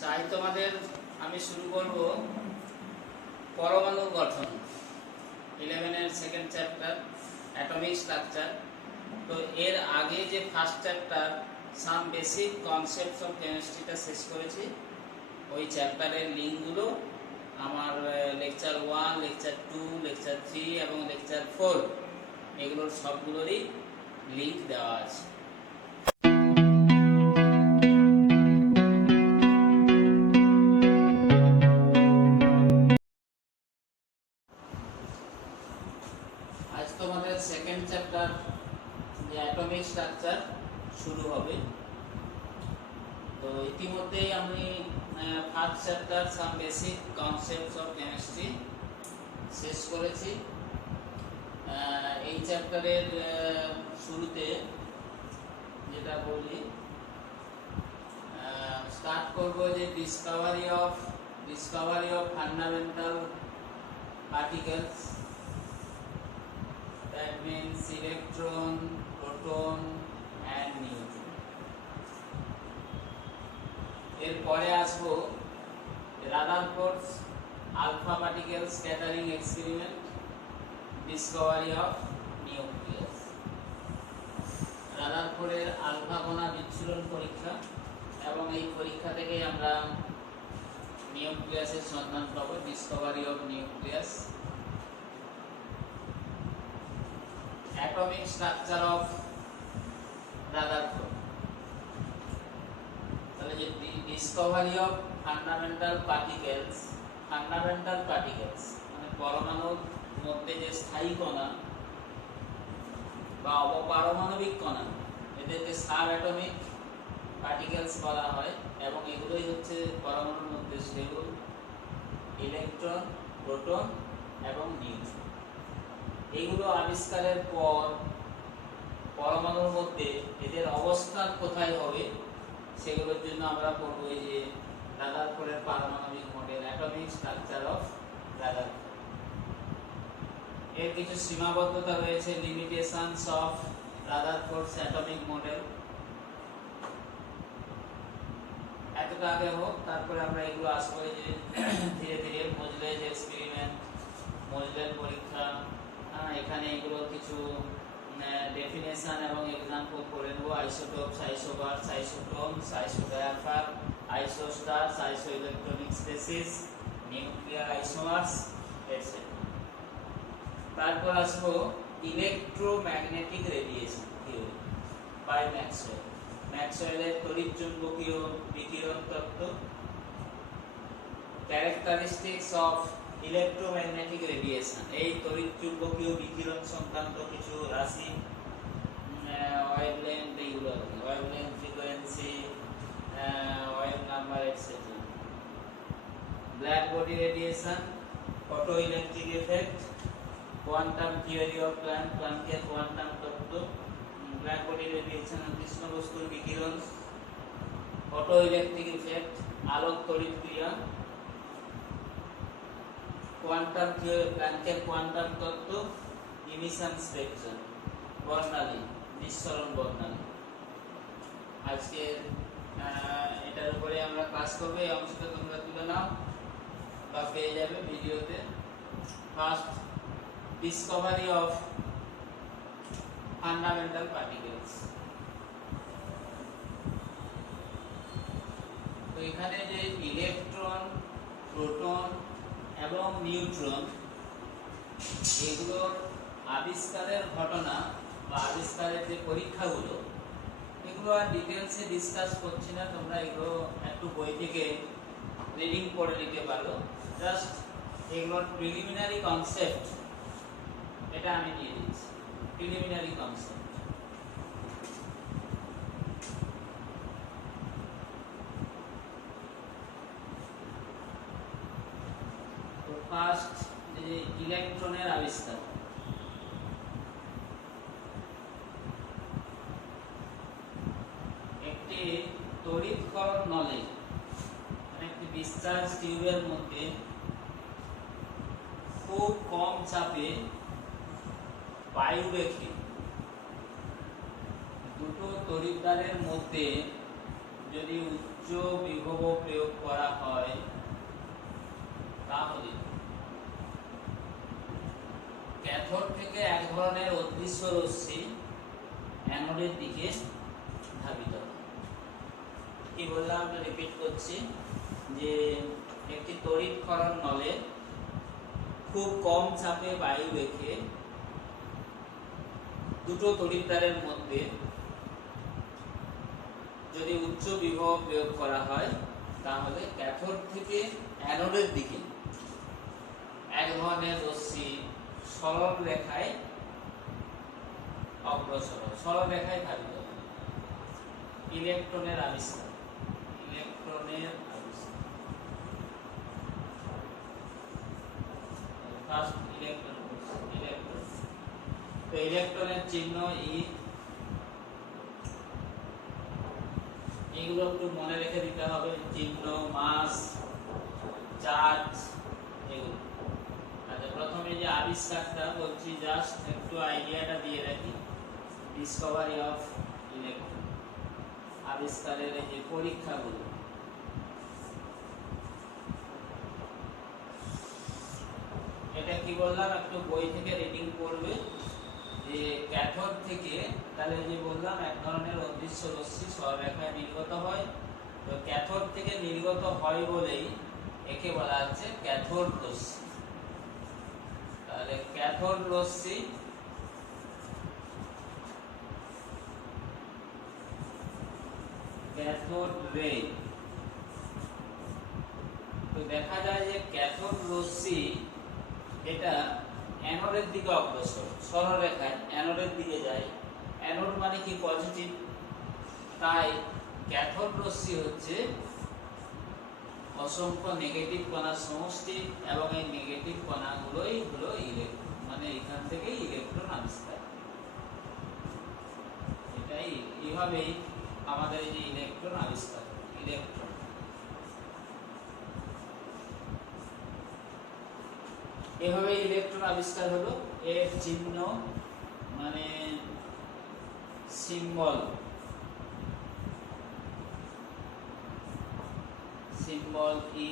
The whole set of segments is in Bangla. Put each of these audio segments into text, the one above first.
চাই তোমাদের আমি শুরু করব পরমাণুর গঠন 11 এর সেকেন্ড চ্যাপ্টার অ্যাটমিক স্ট্রাকচার। তো এর আগে যে first chapter some basic concepts of কেমিস্ট্রিটা শেষ করেছি, ওই চ্যাপ্টারের লিঙ্কগুলো আমার লেকচার 1, লেকচার 2, লেকচার 3 এবং লেকচার 4 এগুলোর সবগুলোরই লিঙ্ক দেওয়া আছে। আজ তোমাদের সেকেন্ড চ্যাপ্টার যে অ্যাটমিক স্ট্রাকচার শুরু হবে। তো ইতিমধ্যেই আমি first chapter some basic concepts of chemistry শেষ করেছি। এই চ্যাপ্টারের শুরুতে যেটা বলি, স্টার্ট করব যে Discovery of fundamental particles, that means electron, proton and neutron. এরপরে আসবো Rutherford's alpha particle scattering experiment, discovery of nucleus. রাদারফোর্ডের আলফা কণা বিচ্ছুরণ পরীক্ষা, এবং এই পরীক্ষা থেকেই আমরা নিউক্লিয়াসের সন্ধান পাবো, Discovery of nucleus. Atomic structure of Rutherford, তাহলে যে ডিসকভারি অফ ফান্ডামেন্টাল পার্টিকেলস মানে পরমাণুর মধ্যে যে স্থায়ী কণা বা অপারমাণবিক কণা, এদেরকে সাব অ্যাটমিক পার্টিকেলস বলা হয়, এবং এগুলোই হচ্ছে পরমাণুর মধ্যে স্টেবল ইলেকট্রন, প্রোটন এবং নিউট্রন। এইগুলো আবিষ্কারের পর পরমাণুর মধ্যে এদের অবস্থান কোথায় হবে সেগুলোর জন্য আমরা পড়ব এই যে রাদারফোর্ডের পারমাণবিক model, atomic structure of Rutherford. এর কিছু সীমাবদ্ধতা রয়েছে, লিমিটেশনস অফ রাদারফোর্ডস অ্যাটমিক মডেল। এতটা আগে হোক, তারপরে আমরা এগুলো আসবো যে ধীরে ধীরে মোজলের এক্সপেরিমেন্ট, মোজলের পরীক্ষা, এখানে এগুলো কিছু ডেফিনেশন এবং এক্সাম্পল করে নেব। Isotopes, isobars, isotones, isodiaphers, isosters, isoelectronic species, nuclear isomers etcetera. তারপর আসবো electromagnetic radiation theory by Maxwell, ম্যাক্সওয়েলের তড়িৎচুম্বকীয় বিকিরণ তত্ত্ব, ক্যারেক্টারিস্টিক্স অফ ইলেকট্রোম্যাগনেটিক রেডিয়েশন, এই তড়িৎচুম্বকীয় বিকিরণ সংক্রান্ত কিছু রাশি, ওয়েভলেংথ, এইগুলো wavelength, frequency, wave number etcetera. Black body radiation, photo electric effect, quantum theory of Planck, প্ল্যাঙ্কের কোয়ান্টাম তত্ত্ব, ব্ল্যাক বডি রেডিয়েশন, কৃষ্ণ বস্তুর বিকিরণ, ফটো ইলেকট্রিক এফেক্ট, আলোক তড়িৎ ক্রিয়া, কোয়ান্টাম থিওরি, প্ল্যাঙ্কের কোয়ান্টাম তত্ত্ব, ইমিশন স্পেকট্রাম, বর্ণালী, নিঃসরণ বর্ণালী। আজকে এটার উপরে আমরা ক্লাস করব। এই অংশটা তোমরা তুলে নাও বা পেয়ে যাবে ভিডিওতে। First, Discovery of fundamental particles. তো এখানে যে ইলেকট্রন, প্রোটন এবং নিউট্রন, এগুলোর আবিষ্কারের ঘটনা বা আবিষ্কারের যে পরীক্ষাগুলো, এগুলো আর ডিটেলসে ডিসকাস করছি না, তোমরা এগুলো একটু বই থেকে রিডিং করে নিতে পারো। জাস্ট এগুলোর প্রিলিমিনারি কনসেপ্ট এটা আমি দিয়ে দিচ্ছি, প্রিলিমিনারি কনসেপ্ট। তো ফার্স্ট, যে ইলেকট্রনের আবিষ্কার। একটি তড়িৎকরণ নলে, একটি ডিসচার্জ টিউবের মধ্যে খুব কম চাপে বায়ু রেখে দুটো তড়িৎদ্বারের মধ্যে যদি উচ্চ উচ্চ বিভব প্রয়োগ করা হয় তাহলে ক্যাথোড থেকে এক ধরনের অদৃশ্য রশ্মি অ্যানোডের দিকে ধাবিত হয়। কি বললাম, আমি রিপিট করছি যে একটি তড়িৎ ক্ষরণ নলে খুব কম চাপে বায়ু রেখে দুটো তড়িৎদ্বারের মধ্যে যদি উচ্চ বিভব প্রয়োগ করা হয় তাহলে ক্যাথোড থেকে অ্যানোডের দিকে এক ধরনের রশ্মি সরল রেখায় অগ্রসর, সরল রেখায় ধাবিত হয়। ইলেকট্রনের আবিষ্কার, ইলেকট্রনের আবিষ্কার, ফার্স্ট ইলেকট্রন, ইলেকট্রন। তো ইলেকট্রনের চিহ্ন ই, এগুলো একটু মনে রেখে দিতে হবে, চিহ্ন, মাস, চার্জ, এগুলো। আচ্ছা, প্রথমে যে আবিষ্কারটা বলছি, জাস্ট একটু আইডিয়াটা দিয়ে রাখি। ডিসকভারি অফ ইলেকট্রন, আবিষ্কারের এই যে পরীক্ষাগুলো, এটা কি বললাম, একটু বই থেকে রিডিং করবে যে ক্যাথোড থেকে, তাহলে যে বললাম এক ধরনের অদৃশ্য রশ্মি সরলরেখায় নির্গত হয়। তো ক্যাথোড থেকে নির্গত হয় বলেই একে বলা হচ্ছে ক্যাথোড রশ্মি। তাহলে ক্যাথোড রশ্মি ক্যাথোড রে। তো দেখা যায় যে ক্যাথোড রশ্মি এটা অ্যানোডের দিকে অগ্রসর, সরলরেখায় অ্যানোডের দিকে যায়। অ্যানোড মানে কি পজিটিভ, তাই ক্যাথোড রশ্মি হচ্ছে অসংখ্য নেগেটিভ কণার সমষ্টি এবং এই নেগেটিভ কণাগুলোই হলো ইলেকট্রন, মানে এখান থেকেই ইলেকট্রন আবিষ্কার। এটাই এইভাবেই আমাদের এই যে ইলেকট্রন আবিষ্কার, ইলেকট্রন। এভাবে ইলেকট্রন আবিষ্কার হলো। এর চিহ্ন মানে সিম্বল, সিম্বল ই,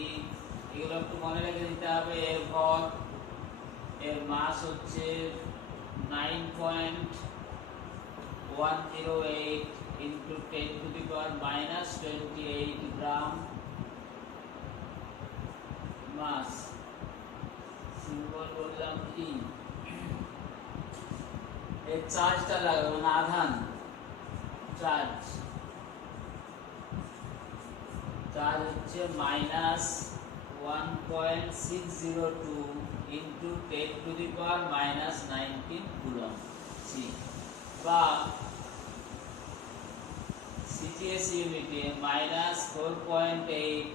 এগুলো একটু মনে রেখে দিতে হবে। এর ভর, এর মাস হচ্ছে 9.108 into 10 to the power minus 28 gram mass. Symbol বললাম ই। এর চার্জটা লাগবে, মানে আধান, চার্জ, চার্জ হচ্ছে -1.602 into 10 to the power -19 coulomb C, বা সিজিএস ইউনিটে -4.8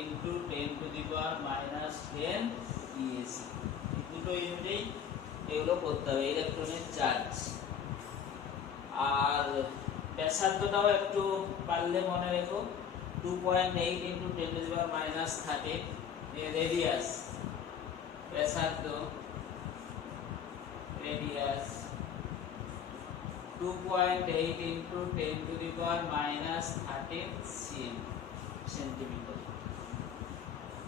into 10 to the power -10 ইএসি। দুটো ইউনিটেই এগুলো করতে হবে, ইলেকট্রনের চার্জ। আর ব্যাসার্ধটাও একটু পারলে মনে রেখো, 2.8 into 10 to the power -13 radius, ব্যাসার্ধ, radius 2.8 into 10 to the power -13 centimetre.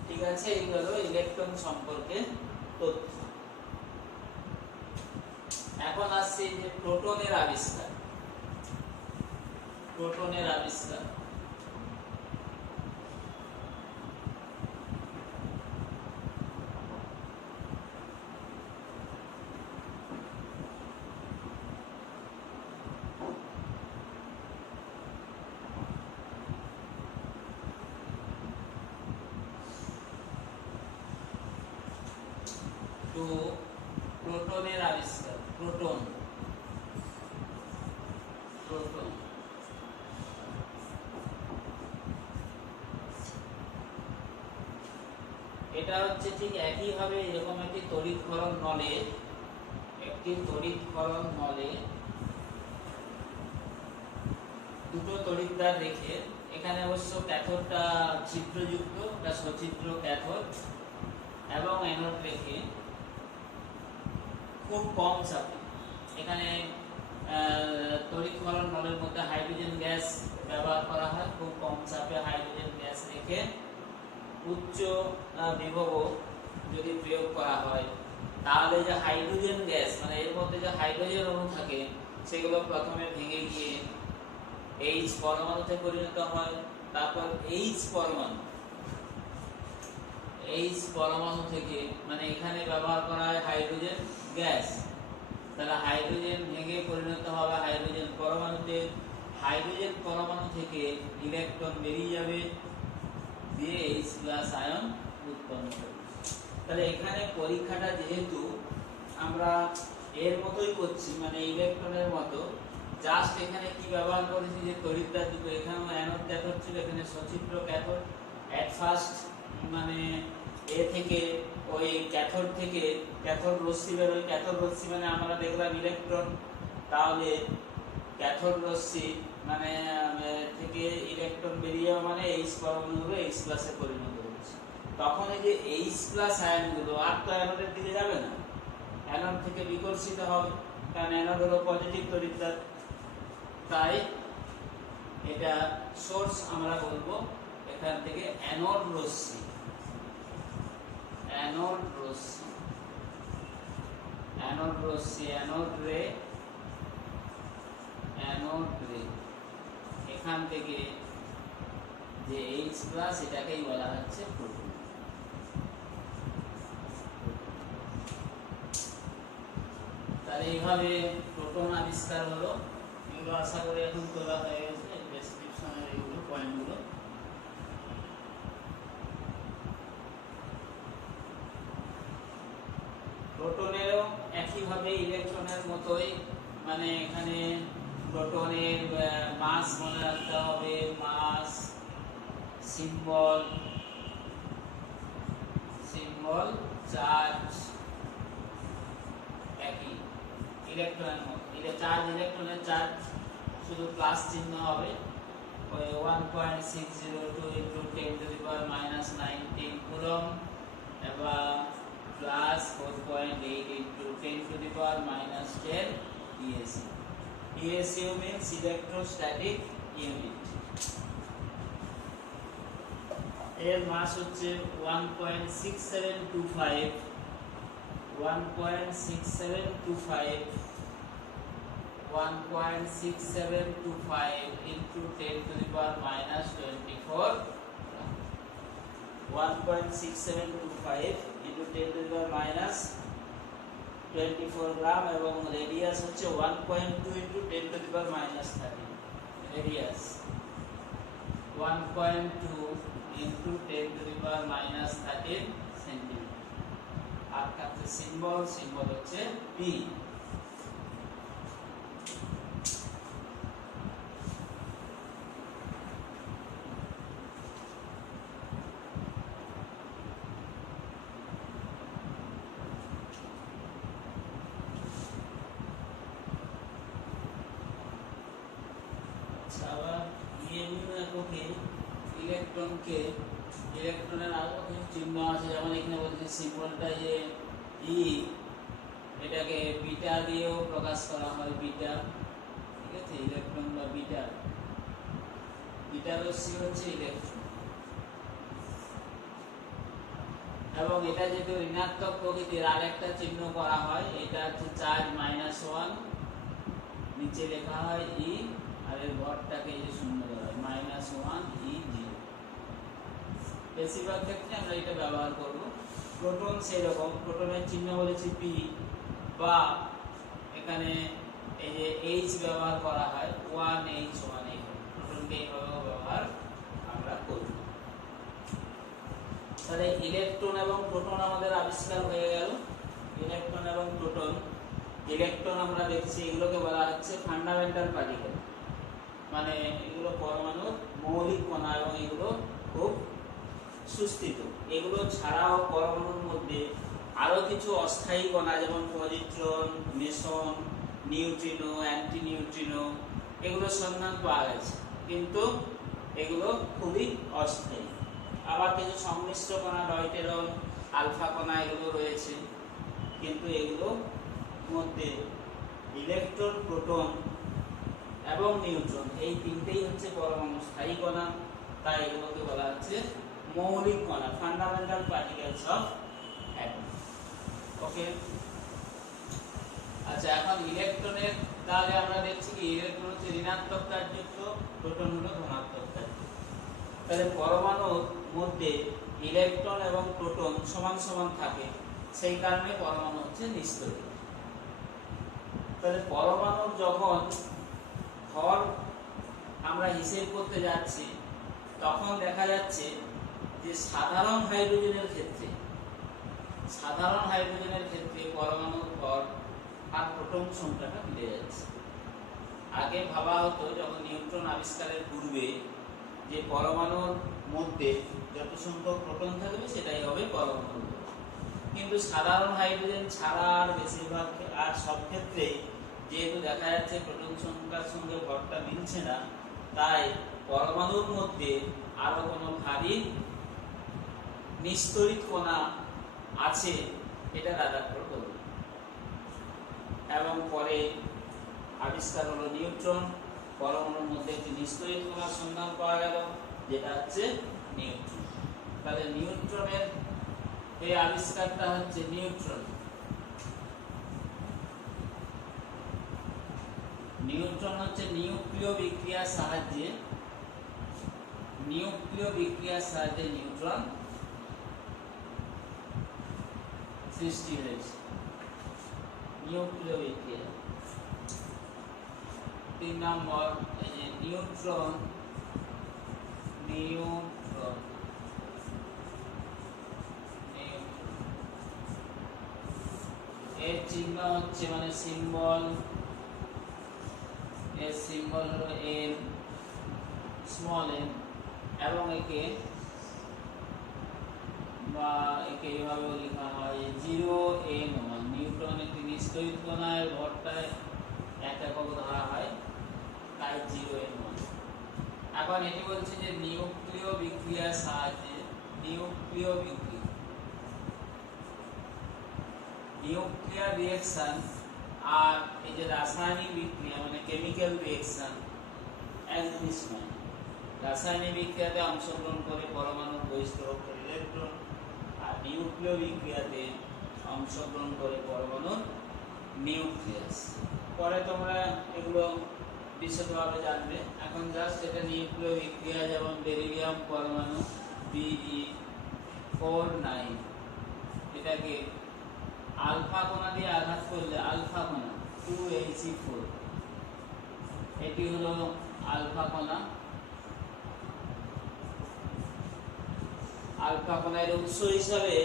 ঠিক আছে, এই হলো ইলেকট্রন সম্পর্কে তথ্য। এখন আসছে যে প্রোটনের আবিষ্কার, প্রোটনের আবিষ্কার। তো প্রোটনের আবিষ্কার, প্রোটন, প্রোটন এটা হচ্ছে ঠিক একই ভাবে এরকম একটি তড়িৎ ক্ষরণ নলে, একটি তড়িৎ ক্ষরণ নলে দুটো তড়িৎদ্বার রেখে, এখানে অবশ্য ক্যাথোডটা ছিদ্রযুক্ত, একটা সছিদ্র ক্যাথোড, এবং অ্যানোড রেখে খুব কম চাপে, এখানে তড়িৎ ক্ষরণ নলের মধ্যে হাইড্রোজেন গ্যাস ব্যবহার করা হয়। খুব কম চাপে হাইড্রোজেন গ্যাস রেখে উচ্চ বিভব যদি প্রয়োগ করা হয়, তাহলে যে হাইড্রোজেন গ্যাস মানে এর মধ্যে যে হাইড্রোজেন অণু থাকে সেগুলো প্রথমে ভেঙে গিয়ে H পরমাণুতে পরিণত হয়। তারপর H পরমাণু থেকে মানে এখানে ব্যবহার করা হয় হাইড্রোজেন গ্যাস, তাহলে হাইড্রোজেন ভেঙে পরিণত হবে হাইড্রোজেন পরমাণুতে। হাইড্রোজেন পরমাণু থেকে ইলেকট্রন বেরিয়ে যাবে, দিয়ে H+ আয়ন উৎপন্ন করবে। তাহলে এখানে পরীক্ষাটা যেহেতু আমরা এর মতোই করছি মানে ইলেকট্রনের মতো, জাস্ট এখানে কি ব্যবহার করেছি যে তড়িৎদ্বার দুটো, এখানে অ্যানোড ক্যাথোড ছিল, এখানে সচিত্র ক্যাথোড। এট ফার্স্ট মানে এ থেকে ওই ক্যাথোড থেকে ক্যাথোড রশ্মি বেরোয়, ক্যাথোড রশ্মি মানে আমরা দেখলাম ইলেকট্রন, তাহলে ক্যাথোড রশ্মি মানে থেকে ইলেকট্রন বেরিয়ে যাওয়া মানে H পরমাণুগুলো H+ এ পরিণত হচ্ছে। তখন এই যে H+ আয়নগুলো আর তো অ্যানোডের দিকে যাবে না, অ্যানোড থেকে বিকর্ষিত হবে, কারণ অ্যানোড হলো পজিটিভ তড়িৎদ্বার। তাই এটা সোর্স আমরা বলবো এখান থেকে অ্যানোড রশ্মি, অ্যানোড রশ্মি, অ্যানোড রশ্মি, অ্যানোড রে, অ্যানোড রে। এখান থেকে যে H+ এটাকেই বলা হচ্ছে প্রোটন। তাহলে এইভাবে প্রোটন আবিষ্কার হলো। এগুলো আশা করি এখন তোলা হয়ে গেছে, ডেসক্রিপশনের এইগুলো পয়েন্টগুলো। প্রোটনেরও একইভাবে ইলেকট্রনের মতোই মানে এখানে প্রোটনের মাস মনে রাখতে হবে, মাস, সিম্বল, চার্জ একই ইলেকট্রনের মতো। চার্জ ইলেকট্রনের চার্জ শুধু প্লাস চিহ্ন হবে, ওই 1.602 × 10⁻⁻19 কুলম এবং plus 4.8 × 10⁻⁻10 ESU। ESU means electrostatic unit। এর মাস হচ্ছে 1.6725 into 10⁻24, 1.6725 into 10⁻24 গ্রাম, এবং রেডিয়াস হচ্ছে 1.2 into 10⁻13 রেডিয়াস, 1.2 into 10⁻13 সেন্টিমিটার। আর কাছে সিম্বল হচ্ছে P। ইলেকট্রনের আরো কিছু চিহ্ন আছে, যেমন এখানে বলছে সিম্বলটা যে ই, এটাকে বিটা দিয়েও প্রকাশ করা হয়, বিটা। ঠিক আছে, ইলেকট্রন বা বিটা, বিটা রশ্মি হচ্ছে ইলেকট্রন। এবং এটা যেহেতু ঋণাত্মক প্রকৃতির, আরেকটা চিহ্ন করা হয়, এটা হচ্ছে চার্জ -1, নিচে লেখা হয় ই, আর এর ভরটাকে এই যে শূন্য দেওয়া হয় -1 E0। বেশিরভাগ ক্ষেত্রে আমরা এটা ব্যবহার করব। প্রোটন সেই রকম, প্রোটনের চিহ্ন বলেছি P, বা এখানে এই যে H ব্যবহার করা হয় 1H1, প্রোটনকে এইভাবে ব্যবহার আমরা করব। তাহলে ইলেকট্রন এবং প্রোটন আমাদের আবিষ্কার হয়ে গেল। ইলেকট্রন এবং প্রোটন, ইলেকট্রন আমরা দেখছি এগুলোকে বলা হচ্ছে ফান্ডামেন্টাল পার্টিকেল, মানে এগুলো পরমাণুর মৌলিক কণা, এবং এগুলো খুব সুস্থিত। এগুলো ছাড়াও পরমাণুর মধ্যে আরো কিছু অস্থায়ী কণা, যেমন positron, Mason, neutrino, anti neutrino, এগুলোর সন্ধান পাওয়া গেছে, কিন্তু এগুলো খুবই অস্থায়ী। আবার কিছু সংমিশ্র কণা, ডয়টেরন, আলফা কণা, এগুলো রয়েছে, কিন্তু এগুলোর মধ্যে ইলেকট্রন, প্রোটন এবং নিউট্রন, এই তিনটেই হচ্ছে পরমাণু স্থায়ী কণা, তাই এগুলোকে বলা হচ্ছে মৌলিক কণা, ফান্ডামেন্টাল পার্টিকেলস অফ অ্যাটম। ওকে, আচ্ছা এখন ইলেকট্রনের তাহলে আমরা দেখছি কি ইলেকট্রন হচ্ছে ঋণাত্মক চার্জযুক্ত, প্রোটন হলো ধনাত্মক চার্জযুক্ত। তাহলে পরমাণুর মধ্যে ইলেকট্রন এবং প্রোটন সমান সমান থাকে, সেই কারণে পরমাণু হচ্ছে নিস্তরীয়। তাহলে পরমাণুর যখন ভর আমরা হিসেব করতে যাচ্ছি তখন দেখা যাচ্ছে যে সাধারণ হাইড্রোজেনের ক্ষেত্রে পরমাণুর ভর আর প্রোটন সংখ্যাটা মিলে যাচ্ছে। আগে ভাবা হতো যখন নিউট্রন আবিষ্কারের পূর্বে যে পরমাণুর মধ্যে যত সংখ্যক প্রোটন থাকবে সেটাই হবে পরমাণু, কিন্তু সাধারণ হাইড্রোজেন ছাড়া আর বেশিরভাগ আর সব ক্ষেত্রে যেহেতু দেখা যাচ্ছে প্রোটন সংখ্যার সঙ্গে ভরটা মিলছে না, তাই পরমাণুর মধ্যে আরো কোনো ভারী নিস্তরিত কণা আছে এটা রাদারফোর্ড বলল। এবং পরে আবিষ্কার হলো নিউট্রন, পরমাণুর মধ্যে একটি নিস্তরিত কণার সন্ধান পাওয়া গেল যেটা হচ্ছে নিউট্রন। তাহলে নিউট্রনের এই আবিষ্কারটা হচ্ছে নিউট্রন। নিউট্রন হচ্ছে নিউক্লিয় বিক্রিয়ার সাহায্যে নিউট্রন সৃষ্টি হয়েছে। নিউক্লিয় বিক্রিয়া 3 নম্বর এই যে নিউট্রন এর চিহ্ন হচ্ছে মানে সিম্বল, এর সিম্বল হলো এন, স্মল এন, এবং একে এইভাবে লেখা হয় 0n1। নিউট্রন একটি নিস্তরিত কণা, এর ভরটায় 1 একক ধরা হয়, তাই 0n1। এখন এটি বলছে যে নিউক্লিয় বিক্রিয়ার সাহায্যে নিউক্লিয়ার রিঅ্যাকশন আর এই যে রাসায়নিক বিক্রিয়া মানে কেমিক্যাল রিঅ্যাকশন এক জিনিস নয়। রাসায়নিক বিক্রিয়াতে অংশগ্রহণ করে পরমাণুর বহিঃস্থ ইলেকট্রন, আর নিউক্লিয় বিক্রিয়াতে অংশগ্রহণ করে পরমাণুর নিউক্লিয়াস। পরে তোমরা এগুলো বিশদভাবে জানবে, এখন জাস্ট এটা নিউক্লিয় বিক্রিয়া। যেমন বেরিলিয়াম পরমাণু Be49, এটাকে আলফা কণা দিয়ে আঘাত করলে আলফা কণা 2He4, এটি হলো আলফা কণা। আলফা কণার উৎস হিসাবে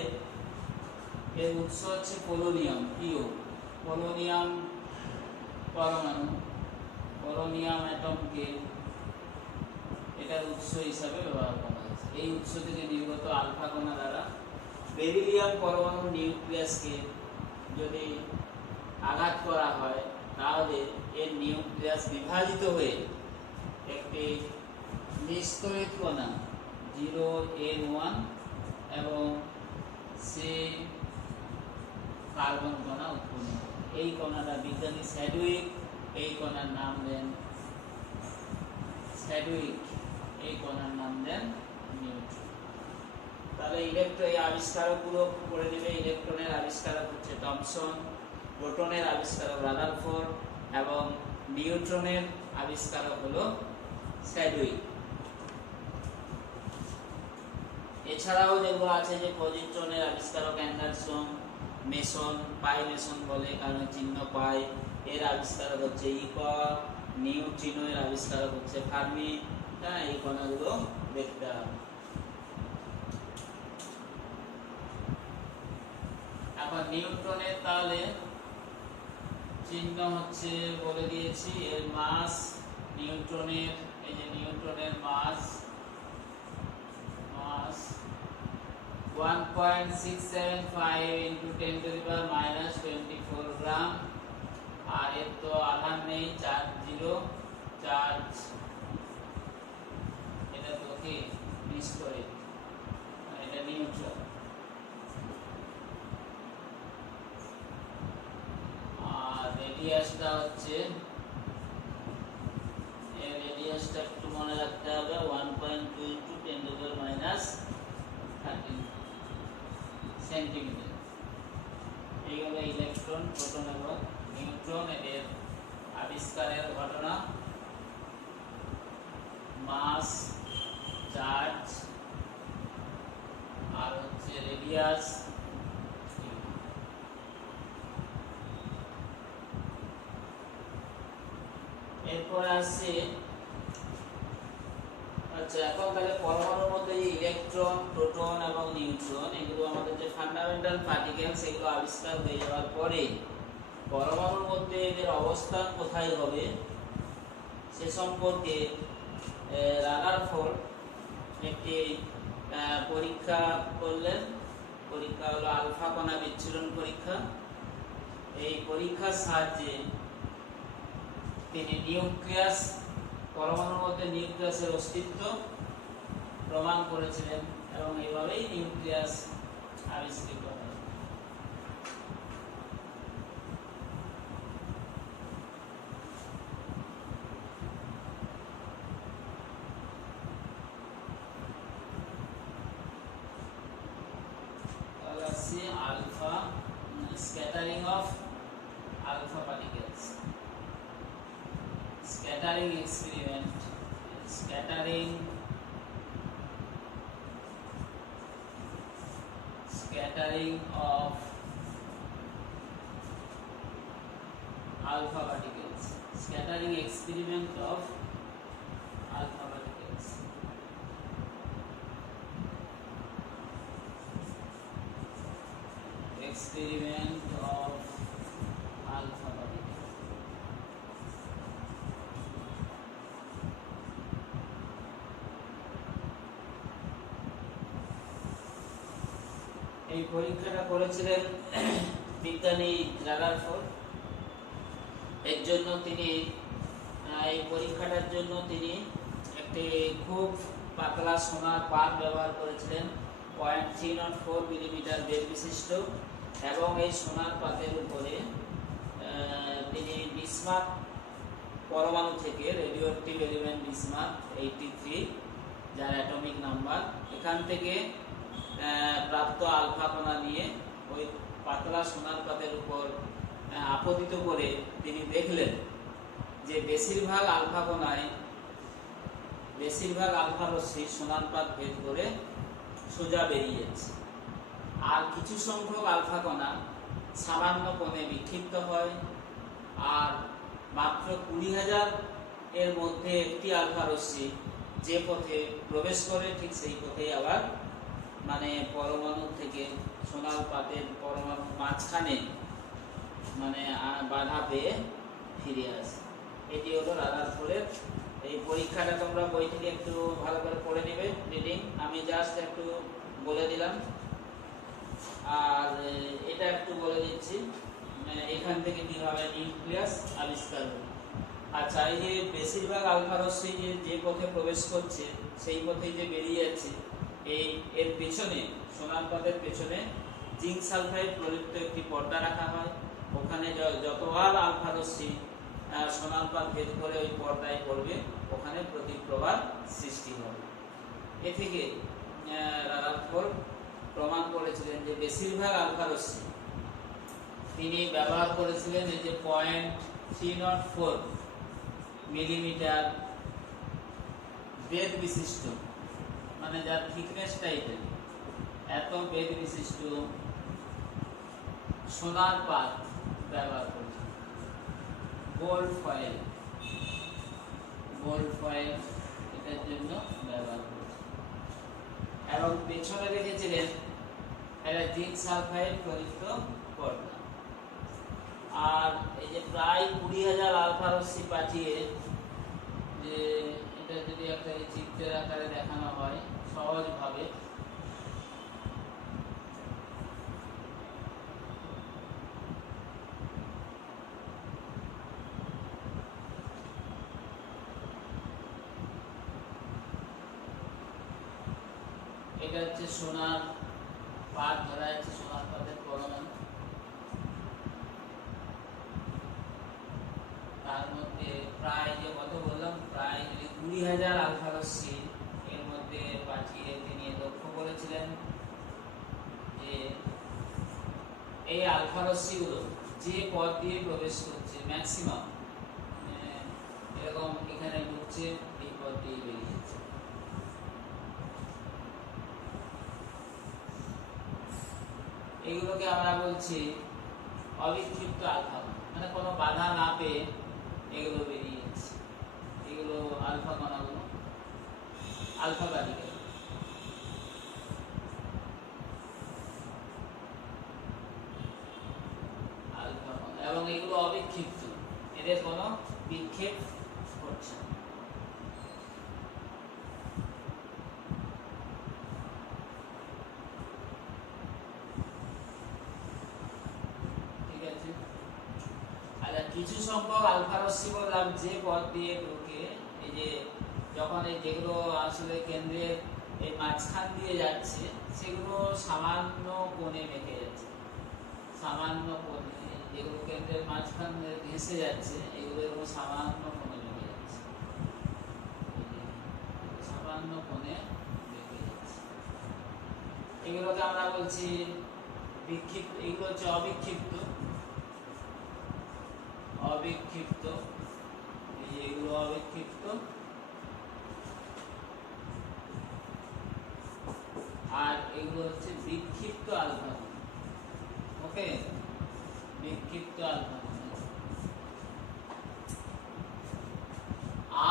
এর উৎস হচ্ছে পোলোনিয়াম, পোলোনিয়াম পরমাণু, পোলোনিয়াম অ্যাটমকে এটার উৎস হিসাবে ব্যবহার করা হয়েছে। এই উৎস থেকে নির্গত আলফা কণা দ্বারা বেরিলিয়াম পরমাণুর নিউক্লিয়াসকে যদি আঘাত করা হয় তাহলে এর নিউক্লিয়াস বিভাজিত হয়ে একটি নিস্তরিত কণা 0n1 এবং সে কার্বন কণা উৎপন্ন করে। এই কণাটা বিজ্ঞানী স্যাডউইক এই কণার নাম দেন নিউট্রন। তাহলে এই আবিষ্কারকগুলো করে দিবে। ইলেকট্রনের আবিষ্কারক হচ্ছে টমসন, প্রোটনের আবিষ্কারক রাদারফোর্ড এবং নিউট্রনের আবিষ্কারক হলো স্যাডউইক। এছাড়াও যেগুলো আছে যে পজিট্রনের আবিষ্কারক অ্যান্ডারসন, মেসন, পাই মেসন বলে কারণ চিহ্ন পাই, এর আবিষ্কারক হচ্ছে নিউট্রিনো, এর আবিষ্কারক হচ্ছে ফার্মি। হ্যাঁ, এই কণাগুলো দেখতে হবে। এখন নিউট্রনের তাহলে চিহ্ন হচ্ছে বলে দিয়েছি, এর মাস নিউট্রনের, এই যে নিউট্রনের মাস 1.675 × 10⁻⁻24 গ্রাম, আর এর তো আধান নেই, চার্জ, এটা তো কি নিষ্ক্রিয়, এটা নিউট্রন। আর রেডিয়াসটা হচ্ছে সেন্টিমিটার। এই হলো ইলেকট্রন, প্রোটন এবং নিউট্রন, এদের আবিষ্কারের ঘটনা, মাস, চার্জ আর হচ্ছে রেডিয়াস। এরপরে আসছে আচ্ছা, এখন তাহলে পরমাণুর মধ্যে যে ইলেকট্রন, প্রোটন এবং নিউট্রন, এগুলো আমাদের যে ফান্ডামেন্টাল পার্টিকেলস, এগুলো আবিষ্কার হয়ে যাওয়ার পরে পরমাণুর মধ্যে এদের অবস্থান কোথায় হবে সে সম্পর্কে রাদারফোর্ড একটি পরীক্ষা করলেন। পরীক্ষা হলো আলফা কণা বিচ্ছুরণ পরীক্ষা। এই পরীক্ষার সাহায্যে তিনি নিউক্লিয়াস, পরমাণুর মধ্যে নিউক্লিয়াসের অস্তিত্ব প্রমাণ করেছিলেন এবং এইভাবেই নিউক্লিয়াস আবিষ্কৃত হয়। Alpha scattering of alpha particles, scattering experiment, scattering of alpha particles, scattering experiment of alpha particles. Experiment of alpha particles. এই পরীক্ষাটা করেছিলেন বিজ্ঞানী রাদারফোর্ড। এর জন্য তিনি এই পরীক্ষাটার জন্য তিনি একটি খুব পাতলা সোনার পাত ব্যবহার করেছিলেন, 0.304 মিলিমিটার বেধ বিশিষ্ট, এবং এই সোনার পাতের উপরে তিনি বিসমাথ পরমাণু থেকে রেডিও অ্যাক্টিভ এলিমেন্ট বিসমাথ 83, যার অ্যাটমিক নাম্বার, এখান থেকে প্রাপ্ত আলফা কণা নিয়ে ওই পাতলা সোনার পাতের উপর আপতিত করে তিনি দেখলেন যে বেশিরভাগ আলফা কণায়, বেশিরভাগ আলফা রশ্মি সোনার পাত ভেদ করে সোজা বেরিয়ে যাচ্ছে, আর কিছু সংখ্যক আলফা কণা সামান্য কোণে বিক্ষিপ্ত হয়, আর মাত্র 20,000 এর মধ্যে একটি আলফা রশ্মি যে পথে প্রবেশ করে ঠিক সেই পথেই আবার মানে পরমাণু থেকে সোনার পাতের পরমাণু মাঝখানে মানে বাধা পেয়ে ফিরে আসে। এটি হলো রাদারফোর্ডের এই পরীক্ষাটা। তোমরা বই থেকে একটু ভালো করে পড়ে নেবে রিডিং, আমি জাস্ট একটু বলে দিলাম। আর এটা একটু বলে দিচ্ছি এখান থেকে কিভাবে নিউক্লিয়াস আবিষ্কার হলো। আচ্ছা, এই যে বেশিরভাগ আলফা রশ্মি যে পথে প্রবেশ করছে সেই পথেই যে বেরিয়ে যাচ্ছে, এর পেছনে সোনার পাতের পেছনে জিঙ্ক সালফাইড প্রযুক্ত একটি পর্দা রাখা হয়। ওখানে যতবার আলফা রশ্মি সোনার পাত ভেদ করে ওই পর্দায় পড়বে, ওখানে প্রতিপ্রবাহ সৃষ্টি হবে। এ থেকে রাদারফোর্ড প্রমাণ করেছিলেন যে বেশিরভাগ আলফা রশ্মি তিনি ব্যবহার করেছিলেন এই যে 0.304 মিলিমিটার বেধ বিশিষ্ট, মানে যার থিকনেস টাইপের এত বেধ বিশিষ্ট সোনার পাত ব্যবহার করেছে। গোল্ড ফয়েল এটার জন্য ব্যবহার করেছে, এবং পেছনে রেখেছিলেন একটা জিঙ্ক সালফাইড প্রযুক্ত পর্দা। আর এই যে প্রায় 20,000 আলফা রশ্মি পাঠিয়ে যে এটা যদি একটা চিত্রের আকারে দেখানো হয় সহজভাবে, এটা হচ্ছে সোনার পাত, ধরা যাচ্ছে সোনার পাতের পরমাণু, তার মধ্যে প্রায় যে কত বললাম, প্রায় 20,000 আলফা রশ্মি এর মধ্যে পাঠিয়ে তিনি লক্ষ্য করেছিলেন যে এই আলফা রশ্মিগুলো যে পথ দিয়ে প্রবেশ করছে ম্যাক্সিমাম এরকম এখানে ঢুকছে, এই পথ দিয়ে বেরিয়ে যাচ্ছে। এইগুলোকে আমরা বলছি অবিক্ষিপ্ত আলফা, মানে কোনো বাধা না পেয়ে এগুলো বেরিয়ে যাচ্ছে। এগুলো আলফা কণাগুলো, আলফা পার্টিকেল। আলফা কণা এবং এগুলো অবিক্ষিপ্ত, এদের কোনো বিক্ষেপ ঘটছে না। কিছু সংখ্যক আলফা রশ্মি বললাম যে পথ দিয়ে ঢুকে, এই যে যখন এই যেগুলো আসলে কেন্দ্রের এই মাঝখান দিয়ে যাচ্ছে সেগুলো সামান্য কোণে বেঁকে যাচ্ছে, সামান্য কোণে, যেগুলো কেন্দ্রের মাঝখান ঘেঁষে যাচ্ছে এগুলো এরকম সামান্য কোণে বেঁকে যাচ্ছে, সামান্য কোণে বেঁকে যাচ্ছে। এগুলোকে আমরা বলছি বিক্ষিপ্ত, এগুলো হচ্ছে অবিক্ষিপ্ত, অবিক্ষিপ্ত, এগুলো অবিক্ষিপ্ত। আর এগুলো হচ্ছে বিক্ষিপ্ত আলফা, ওকে, বিক্ষিপ্ত আলফা।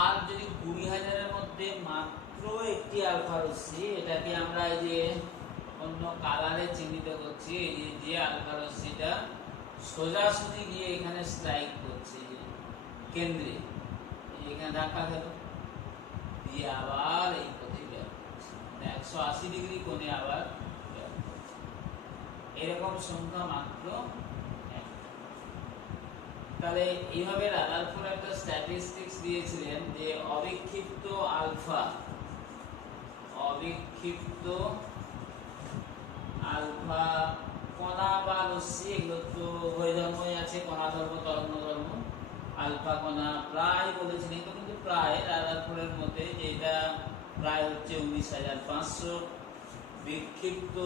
আর যদি 20,000-এর মধ্যে মাত্র একটি আলফা রশ্মি, এটাকে আমরা এই যে অন্য কালারে চিহ্নিত করছি, এই যে আলফা রশ্মিটা সোজাসুজি গিয়ে এখানে স্ট্রাইক করছে কেন্দ্রে, এখানে ধাক্কা খেল দিয়ে আবার এই পথে বের করছে, 180 ডিগ্রি কোণে আবার বের করছে। এরকম সংখ্যা মাত্র একটা। তাহলে এইভাবে রাদারফোর্ড একটা স্ট্যাটিস্টিক্স দিয়েছিলেন যে অবিক্ষিপ্ত আলফা, অবিক্ষিপ্ত আলফা কণা বা রশ্মি, এগুলো তো উভয় ধর্মই আছে, কণা ধর্ম তরঙ্গ ধর্ম। আলফা কণা প্রায় বলেছিলেন, কিন্তু প্রায় রাদারফোর্ডের মধ্যে যেটা প্রায় হচ্ছে 19,500, বিক্ষিপ্ত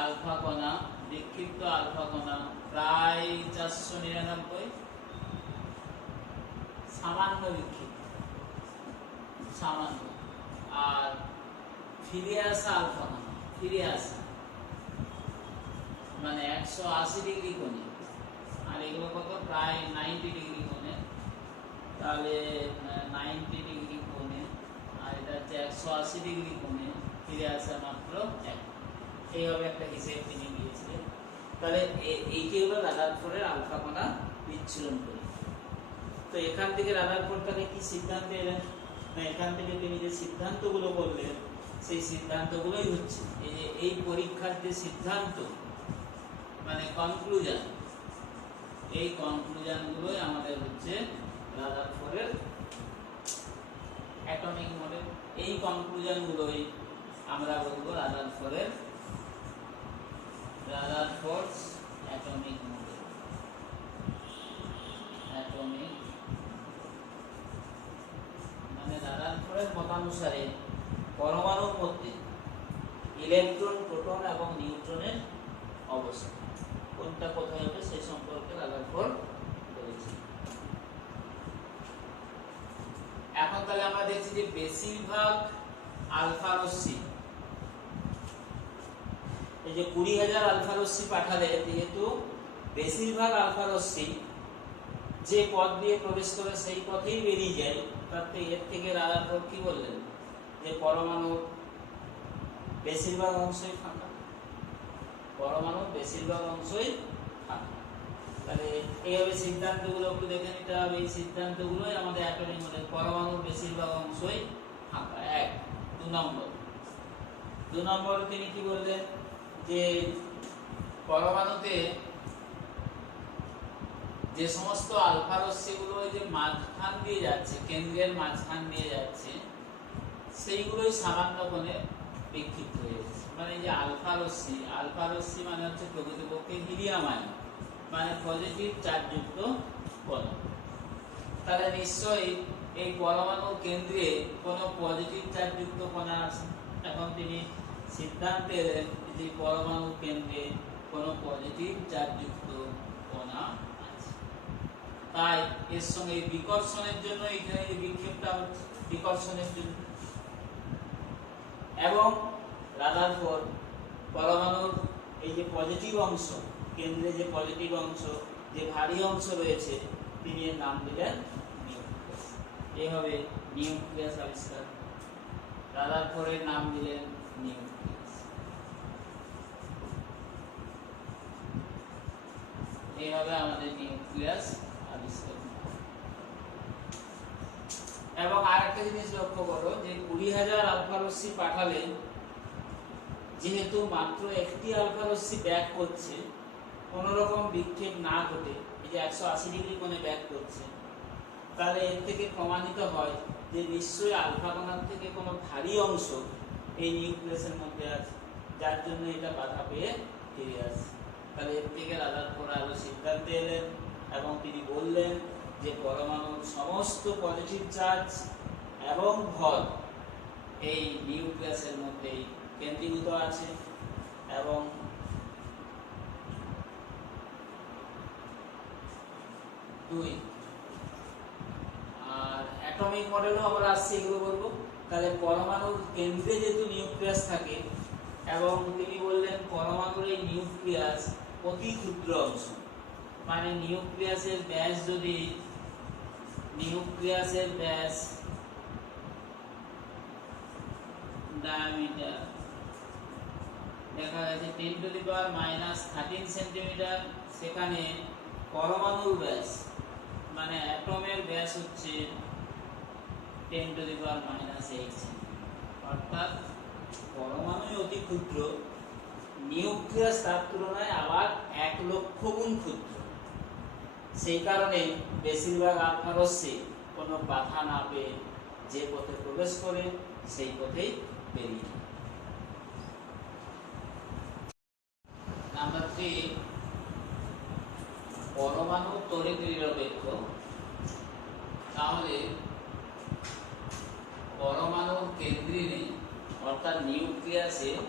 আলফা কণা, বিক্ষিপ্ত আলফা কণা প্রায় 499, সামান্য বিক্ষিপ্ত, সামান্য। আর ফিরে আসা আলফা কণা, ফিরে আসা মানে 180 ডিগ্রি কোণে, আর এগুলো কত প্রায় 90 ডিগ্রি কোণে, তাহলে 90 ডিগ্রি কোণে, আর এটা হচ্ছে 180 ডিগ্রি কোণে, ফিরে আসা মাত্র এক। এইভাবে একটা হিসেব তিনি দিয়েছিলেন। তাহলে এইটি হলো রাদারফোর্ডের আলফা কণা বিচ্ছুরণ করি। তো এখান থেকে রাদারফোর্ড তাহলে কি সিদ্ধান্ত এলেন, না এখান থেকে তিনি যে সিদ্ধান্তগুলো বললেন সেই সিদ্ধান্তগুলোই হচ্ছে এই যে এই পরীক্ষার যে সিদ্ধান্ত, মানে কনক্লুশন, এই কনক্লুশনগুলোই আমাদের হচ্ছে রাদারফোর্ডের অ্যাটমিক মডেল। এই কনক্লুশনগুলোই আমরা বলবো রাদারফোর্ডস অ্যাটমিক মডেল। অ্যাটমিক মানে রাদারফোর্ডের মতানুসারে পরমাণুর মধ্যে ইলেকট্রন, প্রোটন এবং নিউট্রনের অবস্থান কোনটা কোথায় হবে সেই সম্পর্কে রাদারফোর্ড বলেছে। এখন তাহলে আমরা দেখছি যে বেশিরভাগ আলফা রশ্মি, এই যে 20,000 আলফা রশ্মি পাঠালে, যেহেতু বেশিরভাগ আলফা রশ্মি যে পথ দিয়ে প্রবেশ করে সেই পথেই বেরিয়ে যায়, তাতে এর থেকে রাদারফোর্ড কি বললেন যে পরমাণুর বেশিরভাগ অংশই ফাঁকা, পরমাণুর বেশিরভাগ অংশই ফাঁকা। তাহলে এইভাবে সিদ্ধান্তগুলো একটু দেখে নিতে হবে। এই সিদ্ধান্তগুলোই আমাদের অ্যাটমিক মডেল, পরমাণুর বেশিরভাগ অংশই ফাঁকা। এক। 2 নম্বর তিনি কি বললেন যে পরমাণুতে যে সমস্ত আলফা রশ্মিগুলো ওই যে মাঝখান দিয়ে যাচ্ছে, কেন্দ্রের মাঝখান দিয়ে যাচ্ছে, সেইগুলোই সামান্য কোণে বিক্ষিপ্ত হয়ে যাচ্ছে। মানে যে আলফা রশ্মি মানে হচ্ছে প্রকৃতপক্ষে হিলিয়াম আয়ন, মানে পজিটিভ চার্জযুক্ত কণা। তাহলে নিশ্চয়ই এই পরমাণুর কেন্দ্রে কোনো পজিটিভ চার্জযুক্ত কণা আছে। এখন তিনি সিদ্ধান্তে এলেন যে পরমাণু কেন্দ্রে কোনো পজিটিভ চার্জযুক্ত কণা আছে। তাই এর সঙ্গে বিকর্ষণের জন্য এখানে যে বিক্ষেপটা হচ্ছে বিকর্ষণের জন্য, এবং রাদারফোর্ড পরমাণুর এই যে পজিটিভ অংশ, কেন্দ্রে যে পজিটিভ অংশ, যে ভারী অংশ রয়েছে, তিনি এর নাম দিলেন নিউক্লিয়াস। এইভাবে নিউক্লিয়াস আবিষ্কার, রাদারফোর্ডের নাম দিলেন নিউক্লিয়াস। এইভাবে আমাদের নিউক্লিয়াস আবিষ্কার। এবং আরেকটা জিনিস লক্ষ্য করো যে 20,000 আলফা রশ্মি পাঠালে যেহেতু মাত্র একটি আলফা রশ্মি ব্যাক করছে, কোন রকম বিক্ষেপ না ঘটে, এই যে 180 ডিগ্রি কোণে ব্যাক করছে, তাহলে এর থেকে প্রমাণিত হয় যে নিশ্চয়ই আলফা কণার থেকে কোনো ভারী অংশ এই নিউক্লিয়াসের মধ্যে আছে, যার জন্য এটা বাধা পেয়ে ফিরে আসে। তাহলে এর থেকে রাদারফোর্ড আরো সিদ্ধান্তে এলেন এবং তিনি বললেন যে পরমাণুর সমস্ত পজিটিভ চার্জ এবং ভর এই নিউক্লিয়াসের মধ্যেই কেন্দ্রীভূত আছে। এবং দুই, আর অ্যাটমিক মডেলও আমরা আসছে, এগুলো বলবো। তাহলে পরমাণুর কেন্দ্রে যেহেতু নিউক্লিয়াস থাকে, এবং তিনি বললেন পরমাণুর এই নিউক্লিয়াস অতি ক্ষুদ্র অংশ, মানে নিউক্লিয়াসের ব্যাস যদি ডায়ামিটার দেখা গেছে 10⁻³ সেন্টিমিটার, সেখানে পরমাণুর ব্যাস মানে অ্যাটমের ব্যাস হচ্ছে 10⁻⁸ সেন্টিমিটার। অর্থাৎ পরমাণু অতি ক্ষুদ্র, নিউক্লিয়াস তার তুলনায় আবার 1 লক্ষ গুণ ক্ষুদ্র। সেই কারণে বেশিরভাগ আলফা রশ্মি কোনো বাধা না পেয়ে যে পথে প্রবেশ করে সেই পথেই বেরিয়ে যায়। নাম্বার 3, পরমাণু তড়িৎ নিরপেক্ষ। তাহলে পরমাণুর কেন্দ্রে অর্থাৎ নিউক্লিয়াসের